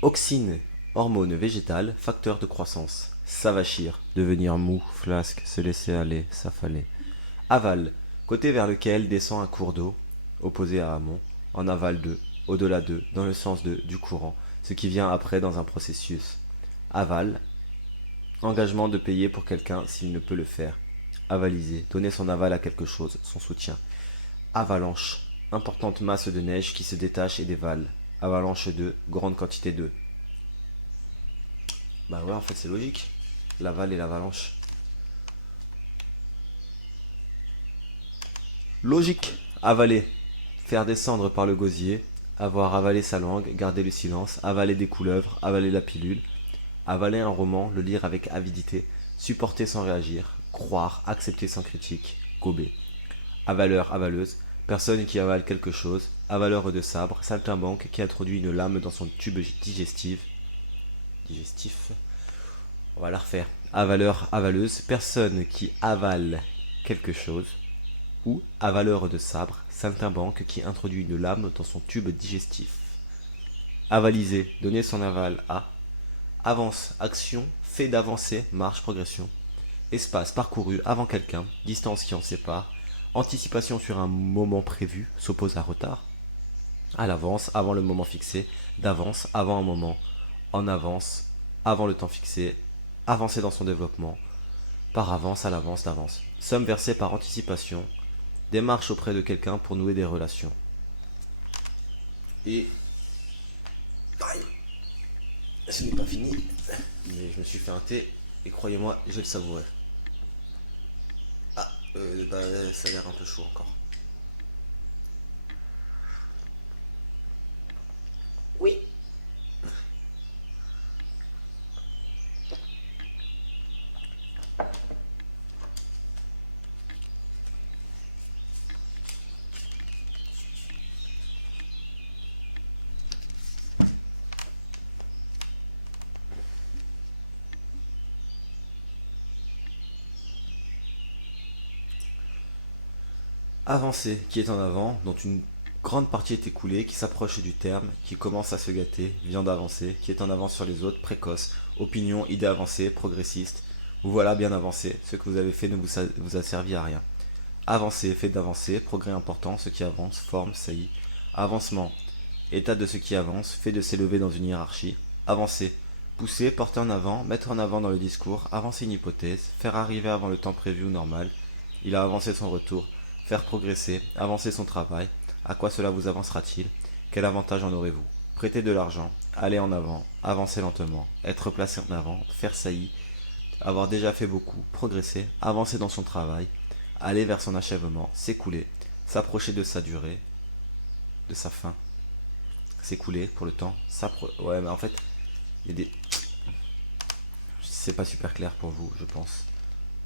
Auxine, hormone végétale, facteur de croissance. Savachir, devenir mou, flasque, se laisser aller, s'affaler. Aval, côté vers lequel descend un cours d'eau, opposé à amont, en aval de, au-delà de, dans le sens de, du courant, ce qui vient après dans un processus. Aval, engagement de payer pour quelqu'un s'il ne peut le faire. Avaliser, donner son aval à quelque chose, son soutien. Avalanche, importante masse de neige qui se détache et dévale. Avalanche de, grande quantité de. Bah ouais, en fait c'est logique. L'aval et l'avalanche. Logique. Avaler, faire descendre par le gosier. Avoir avalé sa langue, garder le silence. Avaler des couleuvres, avaler la pilule. Avaler un roman, le lire avec avidité. Supporter sans réagir. Croire, accepter sans critique. Gober. Avaleur, avaleuse, personne qui avale quelque chose. Avaleur de sabre, saltimbanque qui introduit une lame dans son tube digestif. On va la refaire. Avaleur, avaleuse, personne qui avale quelque chose. Ou avaleur de sabre, saltimbanque qui introduit une lame dans son tube digestif. Avaliser, donner son aval à. Avance, action, fait d'avancer, marche, progression. Espace parcouru avant quelqu'un, distance qui en sépare. Anticipation sur un moment prévu, s'oppose à retard. À l'avance, avant le moment fixé. D'avance, avant un moment. En avance, avant le temps fixé. Avancer dans son développement. Par avance, à l'avance, d'avance. Somme versée par anticipation. Démarche auprès de quelqu'un pour nouer des relations. Et ce n'est pas fini, mais je me suis fait un thé et croyez-moi, je vais le savourer. Ah, bah ça a l'air un peu chaud encore. Oui. Avancer, qui est en avant, dont une grande partie est écoulée, qui s'approche du terme, qui commence à se gâter, viande avancée, qui est en avance sur les autres, précoce, opinion, idée avancée, progressiste. Vous voilà bien avancé, ce que vous avez fait ne vous a servi à rien. Avancer, fait d'avancer, progrès important, ce qui avance, forme, saillit. Avancement, état de ce qui avance, fait de s'élever dans une hiérarchie. Avancer, Pousser, porter en avant, mettre en avant dans le discours, avancer une hypothèse, faire arriver avant le temps prévu ou normal. Il a avancé son retour, faire progresser, avancer son travail. À quoi cela vous avancera-t-il? Quel avantage en aurez-vous? Prêter de l'argent, aller en avant, avancer lentement, être placé en avant, faire saillie, avoir déjà fait beaucoup, progresser, avancer dans son travail, aller vers son achèvement, s'écouler, s'approcher de sa durée, de sa fin, s'écouler pour le temps, ouais, mais en fait, il y a des... C'est pas super clair pour vous, je pense,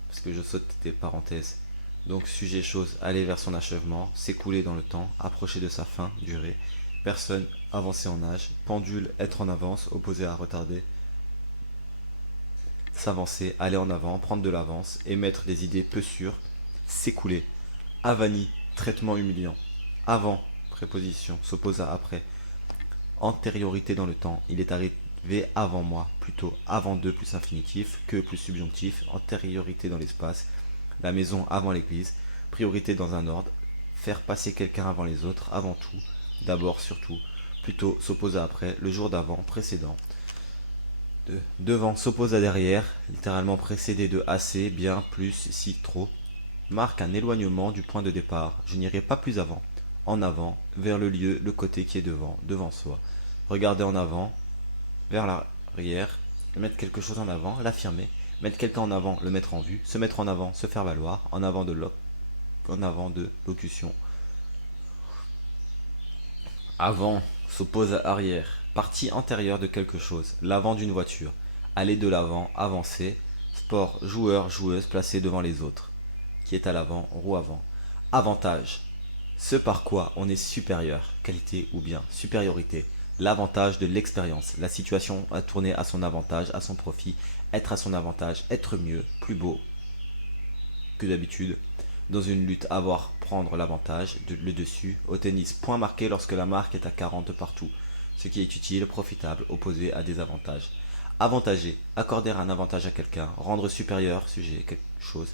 parce que je saute des parenthèses. Donc, sujet, chose, aller vers son achèvement, s'écouler dans le temps, approcher de sa fin, durée, personne, avancer en âge, pendule, être en avance, opposé à retarder, s'avancer, aller en avant, prendre de l'avance, émettre des idées peu sûres, s'écouler, avanie, traitement humiliant, avant, préposition, s'oppose à après, antériorité dans le temps, il est arrivé avant moi, plutôt avant d'eux plus infinitif, que plus subjonctif, antériorité dans l'espace, la maison avant l'église, priorité dans un ordre, faire passer quelqu'un avant les autres, avant tout, d'abord surtout, plutôt s'oppose à après, le jour d'avant, précédent, devant s'oppose à derrière, littéralement précédé de assez, bien, plus, si, trop, marque un éloignement du point de départ, je n'irai pas plus avant, vers le lieu, le côté qui est devant, devant soi. Regarder en avant, vers l'arrière, mettre quelque chose en avant, l'affirmer, mettre quelqu'un en avant, le mettre en vue, se mettre en avant, se faire valoir, en avant de locution. Avant s'oppose à arrière, partie antérieure de quelque chose, l'avant d'une voiture, aller de l'avant, avancer, sport, joueur, joueuse placé devant les autres, qui est à l'avant, roue avant. Avantage, ce par quoi on est supérieur, qualité ou bien supériorité, l'avantage de l'expérience, la situation à tourner à son avantage, à son profit, être à son avantage, être mieux, plus beau que d'habitude. Dans une lutte, avoir, prendre l'avantage, le dessus. Au tennis, point marqué lorsque la marque est à 40 partout. Ce qui est utile, profitable, opposé à des avantages. Avantager, accorder un avantage à quelqu'un, rendre supérieur, sujet, quelque chose,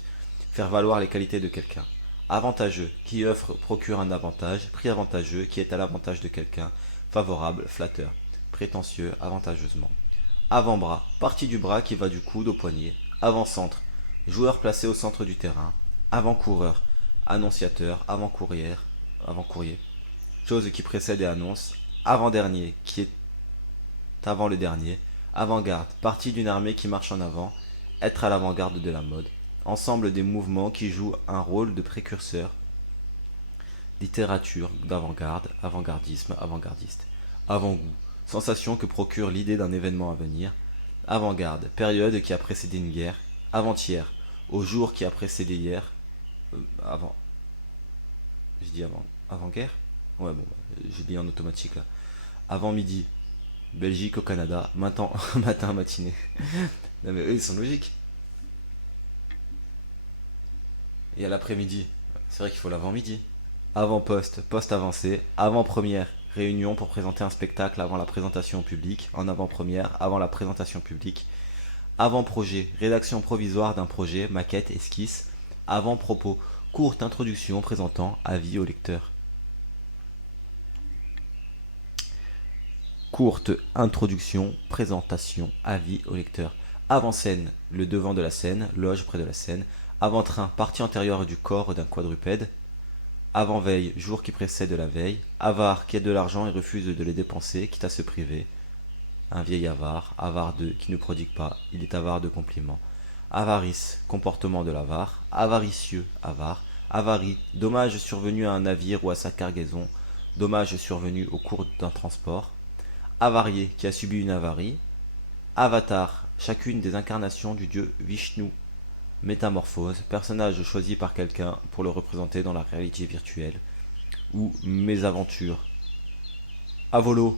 faire valoir les qualités de quelqu'un. Avantageux, qui offre, procure un avantage, prix avantageux, qui est à l'avantage de quelqu'un, favorable, flatteur, prétentieux, avantageusement. Avant-bras, partie du bras qui va du coude au poignet. Avant-centre, joueur placé au centre du terrain. Avant-coureur, annonciateur, avant-courrier, chose qui précède et annonce. Avant-dernier, qui est avant le dernier. Avant-garde, partie d'une armée qui marche en avant. Être à l'avant-garde de la mode. Ensemble des mouvements qui jouent un rôle de précurseur. Littérature d'avant-garde, avant-gardisme, avant-gardiste. Avant-goût, sensation que procure l'idée d'un événement à venir. Avant-garde, période qui a précédé une guerre. Avant-hier, au jour qui a précédé hier. Avant. J'ai dit avant. Avant-guerre. Ouais, bon, j'ai dit en automatique là. Avant midi, Belgique au Canada. Matin, matin, matinée. Non mais eux ils sont logiques. Et à l'après-midi, c'est vrai qu'il faut l'avant-midi. Avant-poste, poste avancé. Avant-première, réunion pour présenter un spectacle avant la présentation au public. En avant-première, avant la présentation publique. Avant-projet, rédaction provisoire d'un projet, maquette, esquisse. Avant-propos, courte introduction présentant avis au lecteur. Courte introduction, présentation, avis au lecteur. Avant-scène, le devant de la scène, loge près de la scène. Avant-train, partie antérieure du corps d'un quadrupède. Avant-veille, jour qui précède la veille. Avare, qui a de l'argent et refuse de les dépenser, quitte à se priver. Un vieil avare, avare qui ne prodigue pas, il est avare de compliments. Avarice, comportement de l'avare. Avaricieux, avare. Avarie, dommage survenu à un navire ou à sa cargaison. Dommage survenu au cours d'un transport. Avarié, qui a subi une avarie. Avatar, chacune des incarnations du dieu Vishnu. Métamorphose, personnage choisi par quelqu'un pour le représenter dans la réalité virtuelle. Ou mésaventures. Avolo,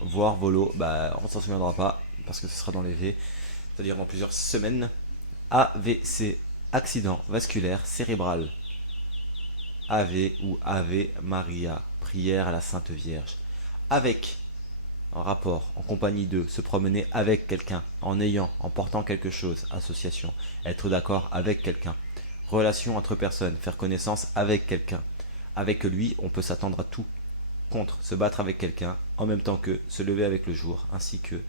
voir volo, bah on s'en souviendra pas parce que ce sera dans les V, c'est-à-dire dans plusieurs semaines. AVC, accident vasculaire cérébral. Ave ou Ave Maria, prière à la Sainte Vierge. Avec, en rapport, en compagnie de, se promener avec quelqu'un, en ayant, en portant quelque chose, association, être d'accord avec quelqu'un. Relation entre personnes, faire connaissance avec quelqu'un. Avec lui, on peut s'attendre à tout. Contre, se battre avec quelqu'un, en même temps que se lever avec le jour, ainsi que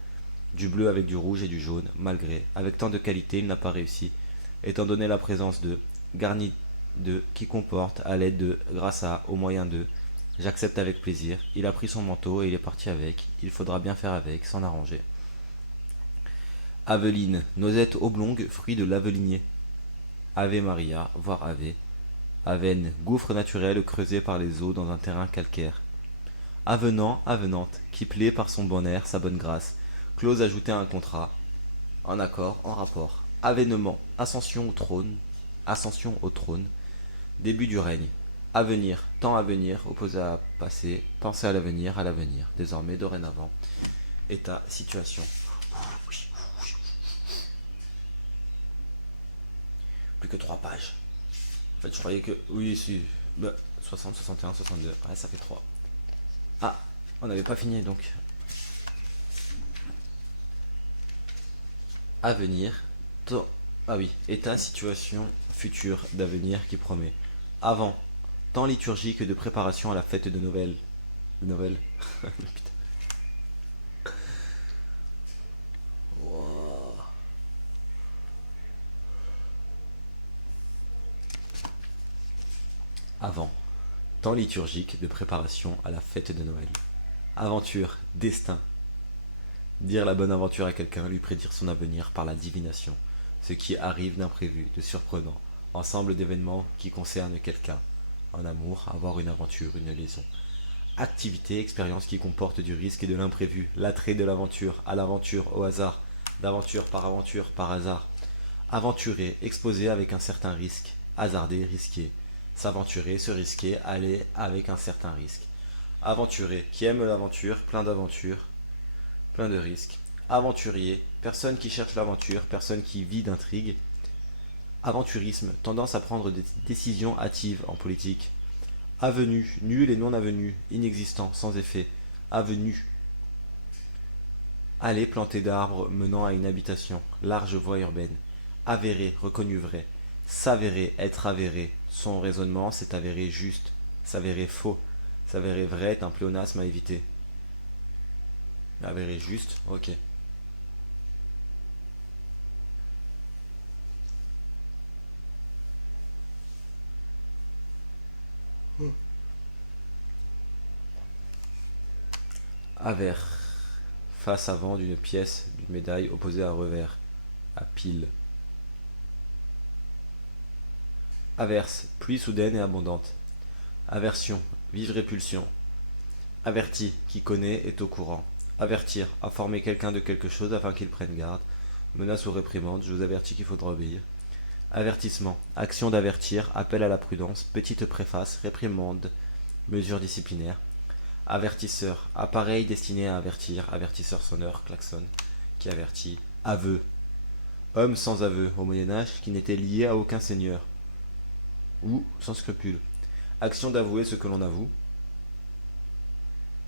Du bleu avec du rouge et du jaune, malgré. Avec tant de qualité, il n'a pas réussi, étant donné la présence de, garni de, qui comporte, à l'aide de, grâce à, au moyen de. J'accepte avec plaisir. Il a pris son manteau et il est parti avec. Il faudra bien faire avec, s'en arranger. Aveline, noisette oblongue, fruit de l'avelinier. Ave Maria, voire Ave. Avenne, gouffre naturel creusé par les eaux dans un terrain calcaire. Avenant, avenante, qui plaît par son bon air, sa bonne grâce. Clause ajoutée à un contrat. En accord, en rapport. Avènement, ascension au trône. Début du règne. Avenir, temps à venir, opposé à passé. Penser à l'avenir, désormais, dorénavant. État, situation. Plus que 3 pages. En fait, je croyais que. Oui, si. Bah, 60, 61, 62. Ouais, ça fait 3. Ah, on n'avait pas fini donc. Avenir. Temps. Ah oui, état, situation, futur, d'avenir qui promet. Avant. Temps liturgique de préparation à la fête de Noël. De Noël. Putain. Wow. Avant. Temps liturgique de préparation à la fête de Noël. Aventure, destin. Dire la bonne aventure à quelqu'un, lui prédire son avenir par la divination. Ce qui arrive d'imprévu, de surprenant. Ensemble d'événements qui concernent quelqu'un. Un amour, avoir une aventure, une liaison. Activité, expérience qui comporte du risque et de l'imprévu. L'attrait de l'aventure, à l'aventure, au hasard. D'aventure, par hasard. Aventurer, exposer avec un certain risque. Hasarder, risquer. S'aventurer, se risquer, aller avec un certain risque. Aventurer, qui aime l'aventure, plein d'aventures, plein de risques. Aventurier, personne qui cherche l'aventure, personne qui vit d'intrigue. Aventurisme, tendance à prendre des décisions hâtives en politique. Avenue, nul et non avenu, inexistant, sans effet. Avenue. Allée plantée d'arbres menant à une habitation. Large voie urbaine. Avéré, reconnu vrai. S'avérer, être avéré. Son raisonnement s'est avéré juste. S'avérer faux. S'avérer vrai est un pléonasme à éviter. Avéré juste, ok. Avers. Face avant d'une pièce, d'une médaille opposée à un revers. À pile. Averse, pluie soudaine et abondante. Aversion, vive répulsion. Averti, qui connaît, est au courant. Avertir, informer quelqu'un de quelque chose afin qu'il prenne garde. Menace ou réprimande, je vous avertis qu'il faudra obéir. Avertissement, action d'avertir, appel à la prudence, petite préface, réprimande, mesure disciplinaire. Avertisseur, appareil destiné à avertir, avertisseur sonneur, klaxon, qui avertit. Aveu, homme sans aveu, au Moyen-Âge, qui n'était lié à aucun seigneur, ou sans scrupule. Action d'avouer ce que l'on avoue.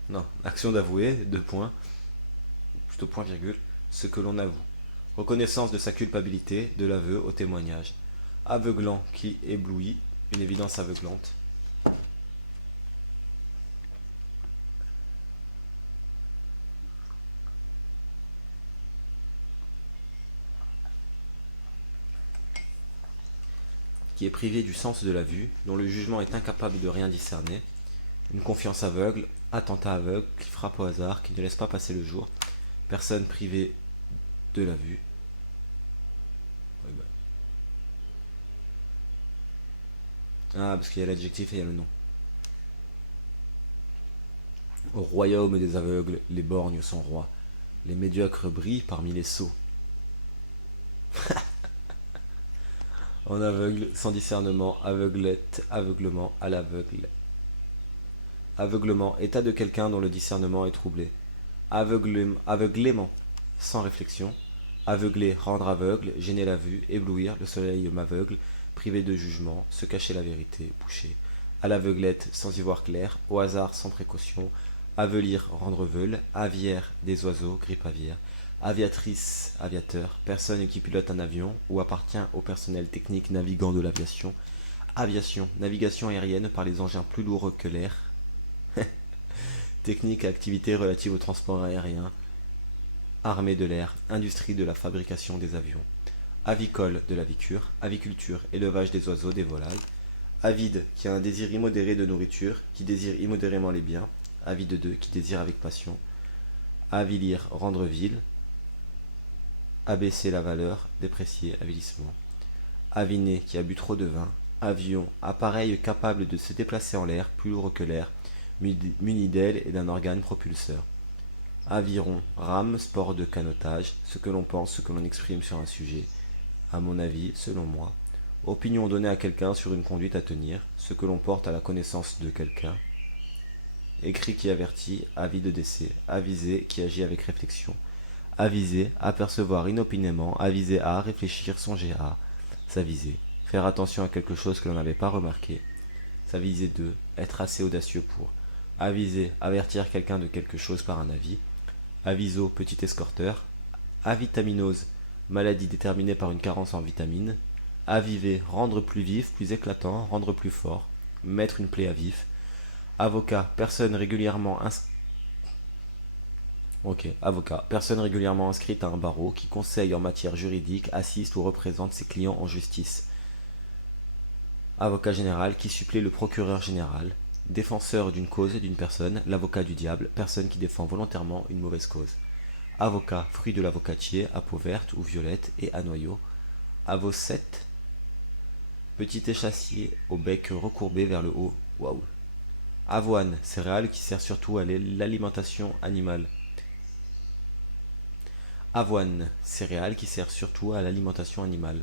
Non, action d'avouer, deux points, plutôt point virgule, ce que l'on avoue. Reconnaissance de sa culpabilité, de l'aveu au témoignage. Aveuglant qui éblouit, une évidence aveuglante. Qui est privé du sens de la vue, dont le jugement est incapable de rien discerner. Une confiance aveugle, attentat aveugle, qui frappe au hasard, qui ne laisse pas passer le jour. Personne privée de la vue. Ouais, bah. Ah, parce qu'il y a l'adjectif et il y a le nom. Au royaume des aveugles, les borgnes sont rois. Les médiocres brillent parmi les sots. En aveugle, sans discernement, aveuglette, aveuglement, à l'aveugle. Aveuglement, état de quelqu'un dont le discernement est troublé. Aveuglément, sans réflexion. Aveugler, rendre aveugle, gêner la vue, éblouir, le soleil m'aveugle, priver de jugement, se cacher la vérité, boucher. À l'aveuglette, sans y voir clair, au hasard, sans précaution. Avelir, rendre veule, aviaire, des oiseaux, grippe aviaire. Aviatrice, aviateur, personne qui pilote un avion ou appartient au personnel technique navigant de l'aviation. Aviation, navigation aérienne par les engins plus lourds que l'air. Technique et activités relatives au transport aérien. armée de l'air, industrie de la fabrication des avions. Avicole de l'avicure, aviculture, élevage des oiseaux, des volailles. Avide, qui a un désir immodéré de nourriture, qui désire immodérément les biens. Avide 2, qui désire avec passion. Avilir, rendre vil. Abaisser la valeur, déprécier, avilissement. Aviné, qui a bu trop de vin. Avion, appareil capable de se déplacer en l'air, plus lourd que l'air, muni d'ailes et d'un organe propulseur. Aviron, rame, sport de canotage, ce que l'on pense, ce que l'on exprime sur un sujet. À mon avis, selon moi. Opinion donnée à quelqu'un sur une conduite à tenir, ce que l'on porte à la connaissance de quelqu'un. Écrit qui avertit, avis de décès. Avisé, qui agit avec réflexion. Aviser, apercevoir inopinément, aviser à, réfléchir, songer à. S'aviser, faire attention à quelque chose que l'on n'avait pas remarqué. S'aviser de, être assez audacieux pour. Aviser, avertir quelqu'un de quelque chose par un avis. Aviso, petit escorteur. Avitaminose, maladie déterminée par une carence en vitamines. Aviver, rendre plus vif, plus éclatant, rendre plus fort. Mettre une plaie à vif. Avocat, personne régulièrement inscrite à un barreau qui conseille en matière juridique, assiste ou représente ses clients en justice. Avocat général qui supplée le procureur général. Défenseur d'une cause d'une personne, l'avocat du diable, personne qui défend volontairement une mauvaise cause. Avocat, fruit de l'avocatier, à peau verte ou violette et à noyau. Avocette, petit échassier au bec recourbé vers le haut. Waouh. Avoine, céréale qui sert surtout à l'alimentation animale. Avoine, céréale qui sert surtout à l'alimentation animale.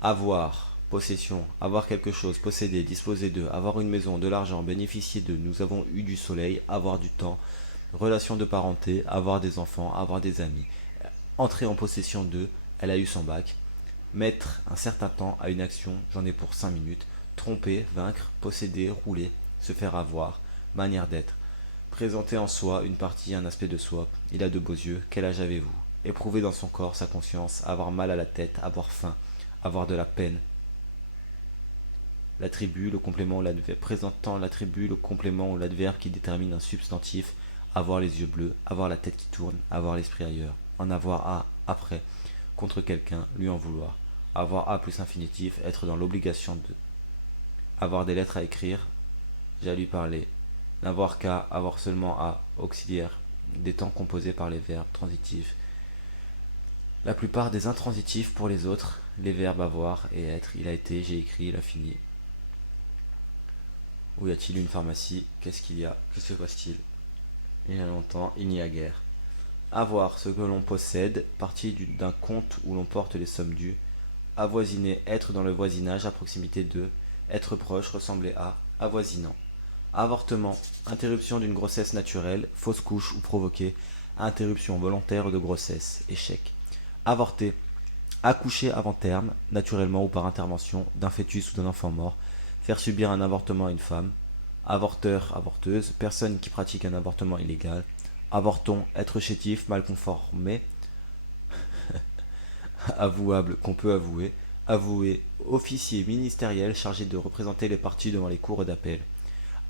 Avoir, possession, avoir quelque chose, posséder, disposer de, avoir une maison, de l'argent, bénéficier de, nous avons eu du soleil, avoir du temps, relation de parenté, avoir des enfants, avoir des amis. Entrer en possession de, elle a eu son bac. Mettre un certain temps à une action, j'en ai pour 5 minutes. Tromper, vaincre, posséder, rouler, se faire avoir, manière d'être. Présenter en soi une partie, un aspect de soi. Il a de beaux yeux, quel âge avez-vous? Éprouver dans son corps, sa conscience, avoir mal à la tête, avoir faim, avoir de la peine. L'attribut, le complément, l'adverbe. Présentant l'attribut, le complément ou l'adverbe qui détermine un substantif. Avoir les yeux bleus, avoir la tête qui tourne, avoir l'esprit ailleurs. En avoir à, après, contre quelqu'un, lui en vouloir. Avoir à plus infinitif, être dans l'obligation de. Avoir des lettres à écrire, j'ai à lui parler. N'avoir qu'à, avoir seulement à, auxiliaire, des temps composés par les verbes transitifs. La plupart des intransitifs pour les autres, les verbes avoir et être, il a été, j'ai écrit, il a fini. Où y a-t-il une pharmacie? Qu'est-ce qu'il y a? Que se passe-t-il? Il y a longtemps, il n'y a guère. Avoir, ce que l'on possède, partie d'un compte où l'on porte les sommes dues. Avoisiner, être dans le voisinage, à proximité de. Être proche, ressembler à. Avoisinant. Avortement, interruption d'une grossesse naturelle, fausse couche ou provoquée. Interruption volontaire de grossesse, échec. Avorter, accoucher avant terme, naturellement ou par intervention, d'un fœtus ou d'un enfant mort. Faire subir un avortement à une femme. Avorteur, avorteuse, personne qui pratique un avortement illégal. Avorton, être chétif, mal conformé. Avouable, qu'on peut avouer. Avoué, officier ministériel chargé de représenter les parties devant les cours d'appel.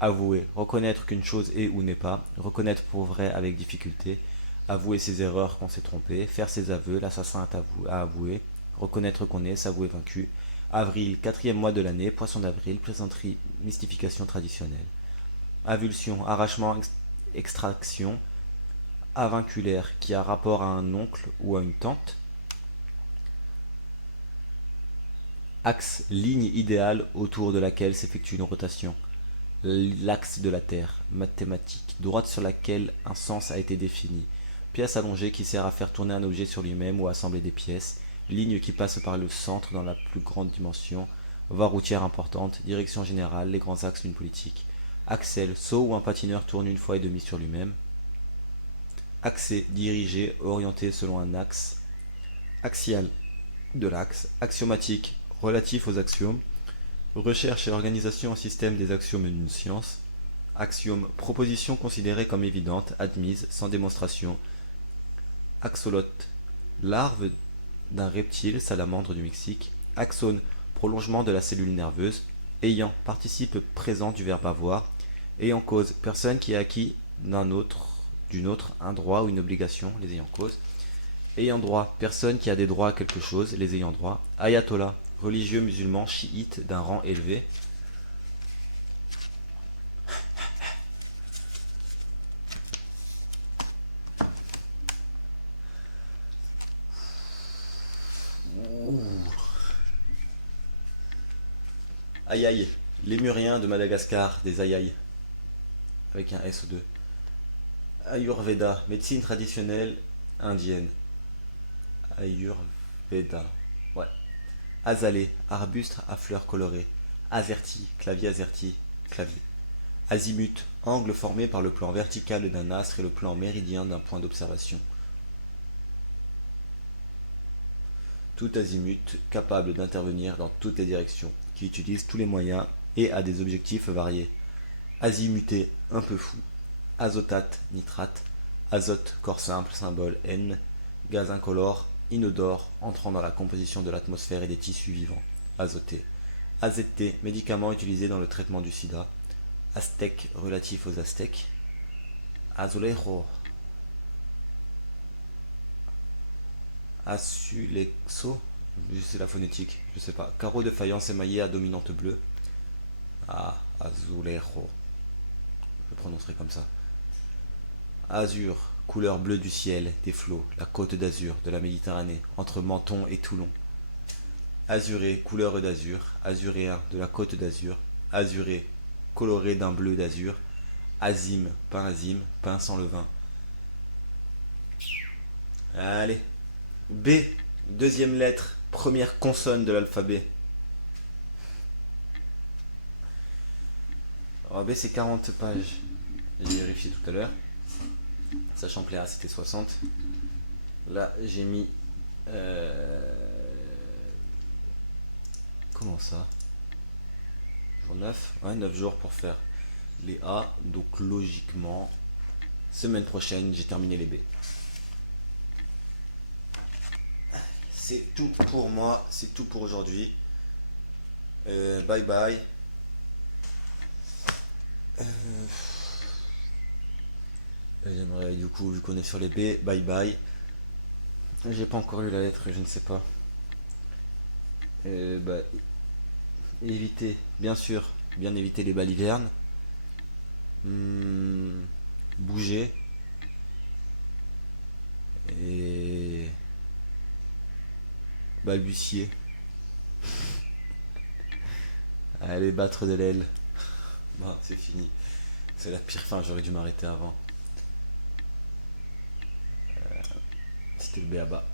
Avouer, reconnaître qu'une chose est ou n'est pas. Reconnaître pour vrai avec difficulté. Avouer ses erreurs qu'on s'est trompé. Faire ses aveux, l'assassin à avouer. Reconnaître qu'on est, s'avouer vaincu. Avril, quatrième mois de l'année, poisson d'avril, plaisanterie, mystification traditionnelle. Avulsion, arrachement, extraction. Avinculaire, qui a rapport à un oncle ou à une tante. Axe, ligne idéale autour de laquelle s'effectue une rotation. L'axe de la Terre, mathématique, droite sur laquelle un sens a été défini. Pièce allongée qui sert à faire tourner un objet sur lui-même ou à assembler des pièces. Ligne qui passe par le centre dans la plus grande dimension. Voie routière importante, direction générale, les grands axes d'une politique. Axel, saut où un patineur tourne une fois et demie sur lui-même. Axé, dirigé, orienté selon un axe. Axial, de l'axe. Axiomatique, relatif aux axiomes. Recherche et organisation en système des axiomes d'une science. Axiome, proposition considérée comme évidente, admise, sans démonstration. Axolote, larve d'un reptile, salamandre du Mexique. Axone, prolongement de la cellule nerveuse. Ayant, participe présent du verbe avoir. Ayant cause, personne qui a acquis d'un autre d'une autre, un droit ou une obligation, les ayants cause. Ayant droit, personne qui a des droits à quelque chose, les ayants droit. Ayatollah, religieux musulman chiite d'un rang élevé. Aïe aïe, lémuriens de Madagascar, des aïe aïe, avec un S ou deux. Ayurveda, médecine traditionnelle indienne. Ayurveda, ouais. Azalée, arbuste à fleurs colorées. Azerty, clavier azerty, clavier. Azimut, angle formé par le plan vertical d'un astre et le plan méridien d'un point d'observation. Tout azimut, capable d'intervenir dans toutes les directions, qui utilise tous les moyens et a des objectifs variés. Azimuté, un peu fou. Azotate, nitrate. Azote, corps simple, symbole N. Gaz incolore, inodore, entrant dans la composition de l'atmosphère et des tissus vivants. Azoté. AZT, médicament utilisé dans le traitement du sida. Aztèque, relatif aux Aztèques. Azulejo. Azulexo, c'est la phonétique, je sais pas. Carreau de faïence émaillé à dominante bleue. Ah, azulejo, je prononcerai comme ça. Azur, couleur bleue du ciel, des flots, la côte d'Azur de la Méditerranée, entre Menton et Toulon. Azuré, couleur d'azur, azuréen de la côte d'Azur. Azuré, coloré d'un bleu d'azur. Azime, pain sans levain. Allez. B, deuxième lettre, première consonne de l'alphabet. Alors B c'est 40 pages. J'ai vérifié tout à l'heure. Sachant que les A c'était 60. Là j'ai mis... Comment ça? Jour 9. Ouais, 9 jours pour faire les A. Donc logiquement, semaine prochaine, j'ai terminé les B. C'est tout pour moi, c'est tout pour aujourd'hui. Bye bye. J'aimerais du coup, vu qu'on est sur les B, bye bye. J'ai pas encore lu la lettre, je ne sais pas. Bah, éviter, bien sûr, bien éviter les balivernes. Bouger. Et balbutier. Allez, battre de l'aile. Bon, c'est fini. C'est la pire fin, j'aurais dû m'arrêter avant. C'était le B à bas.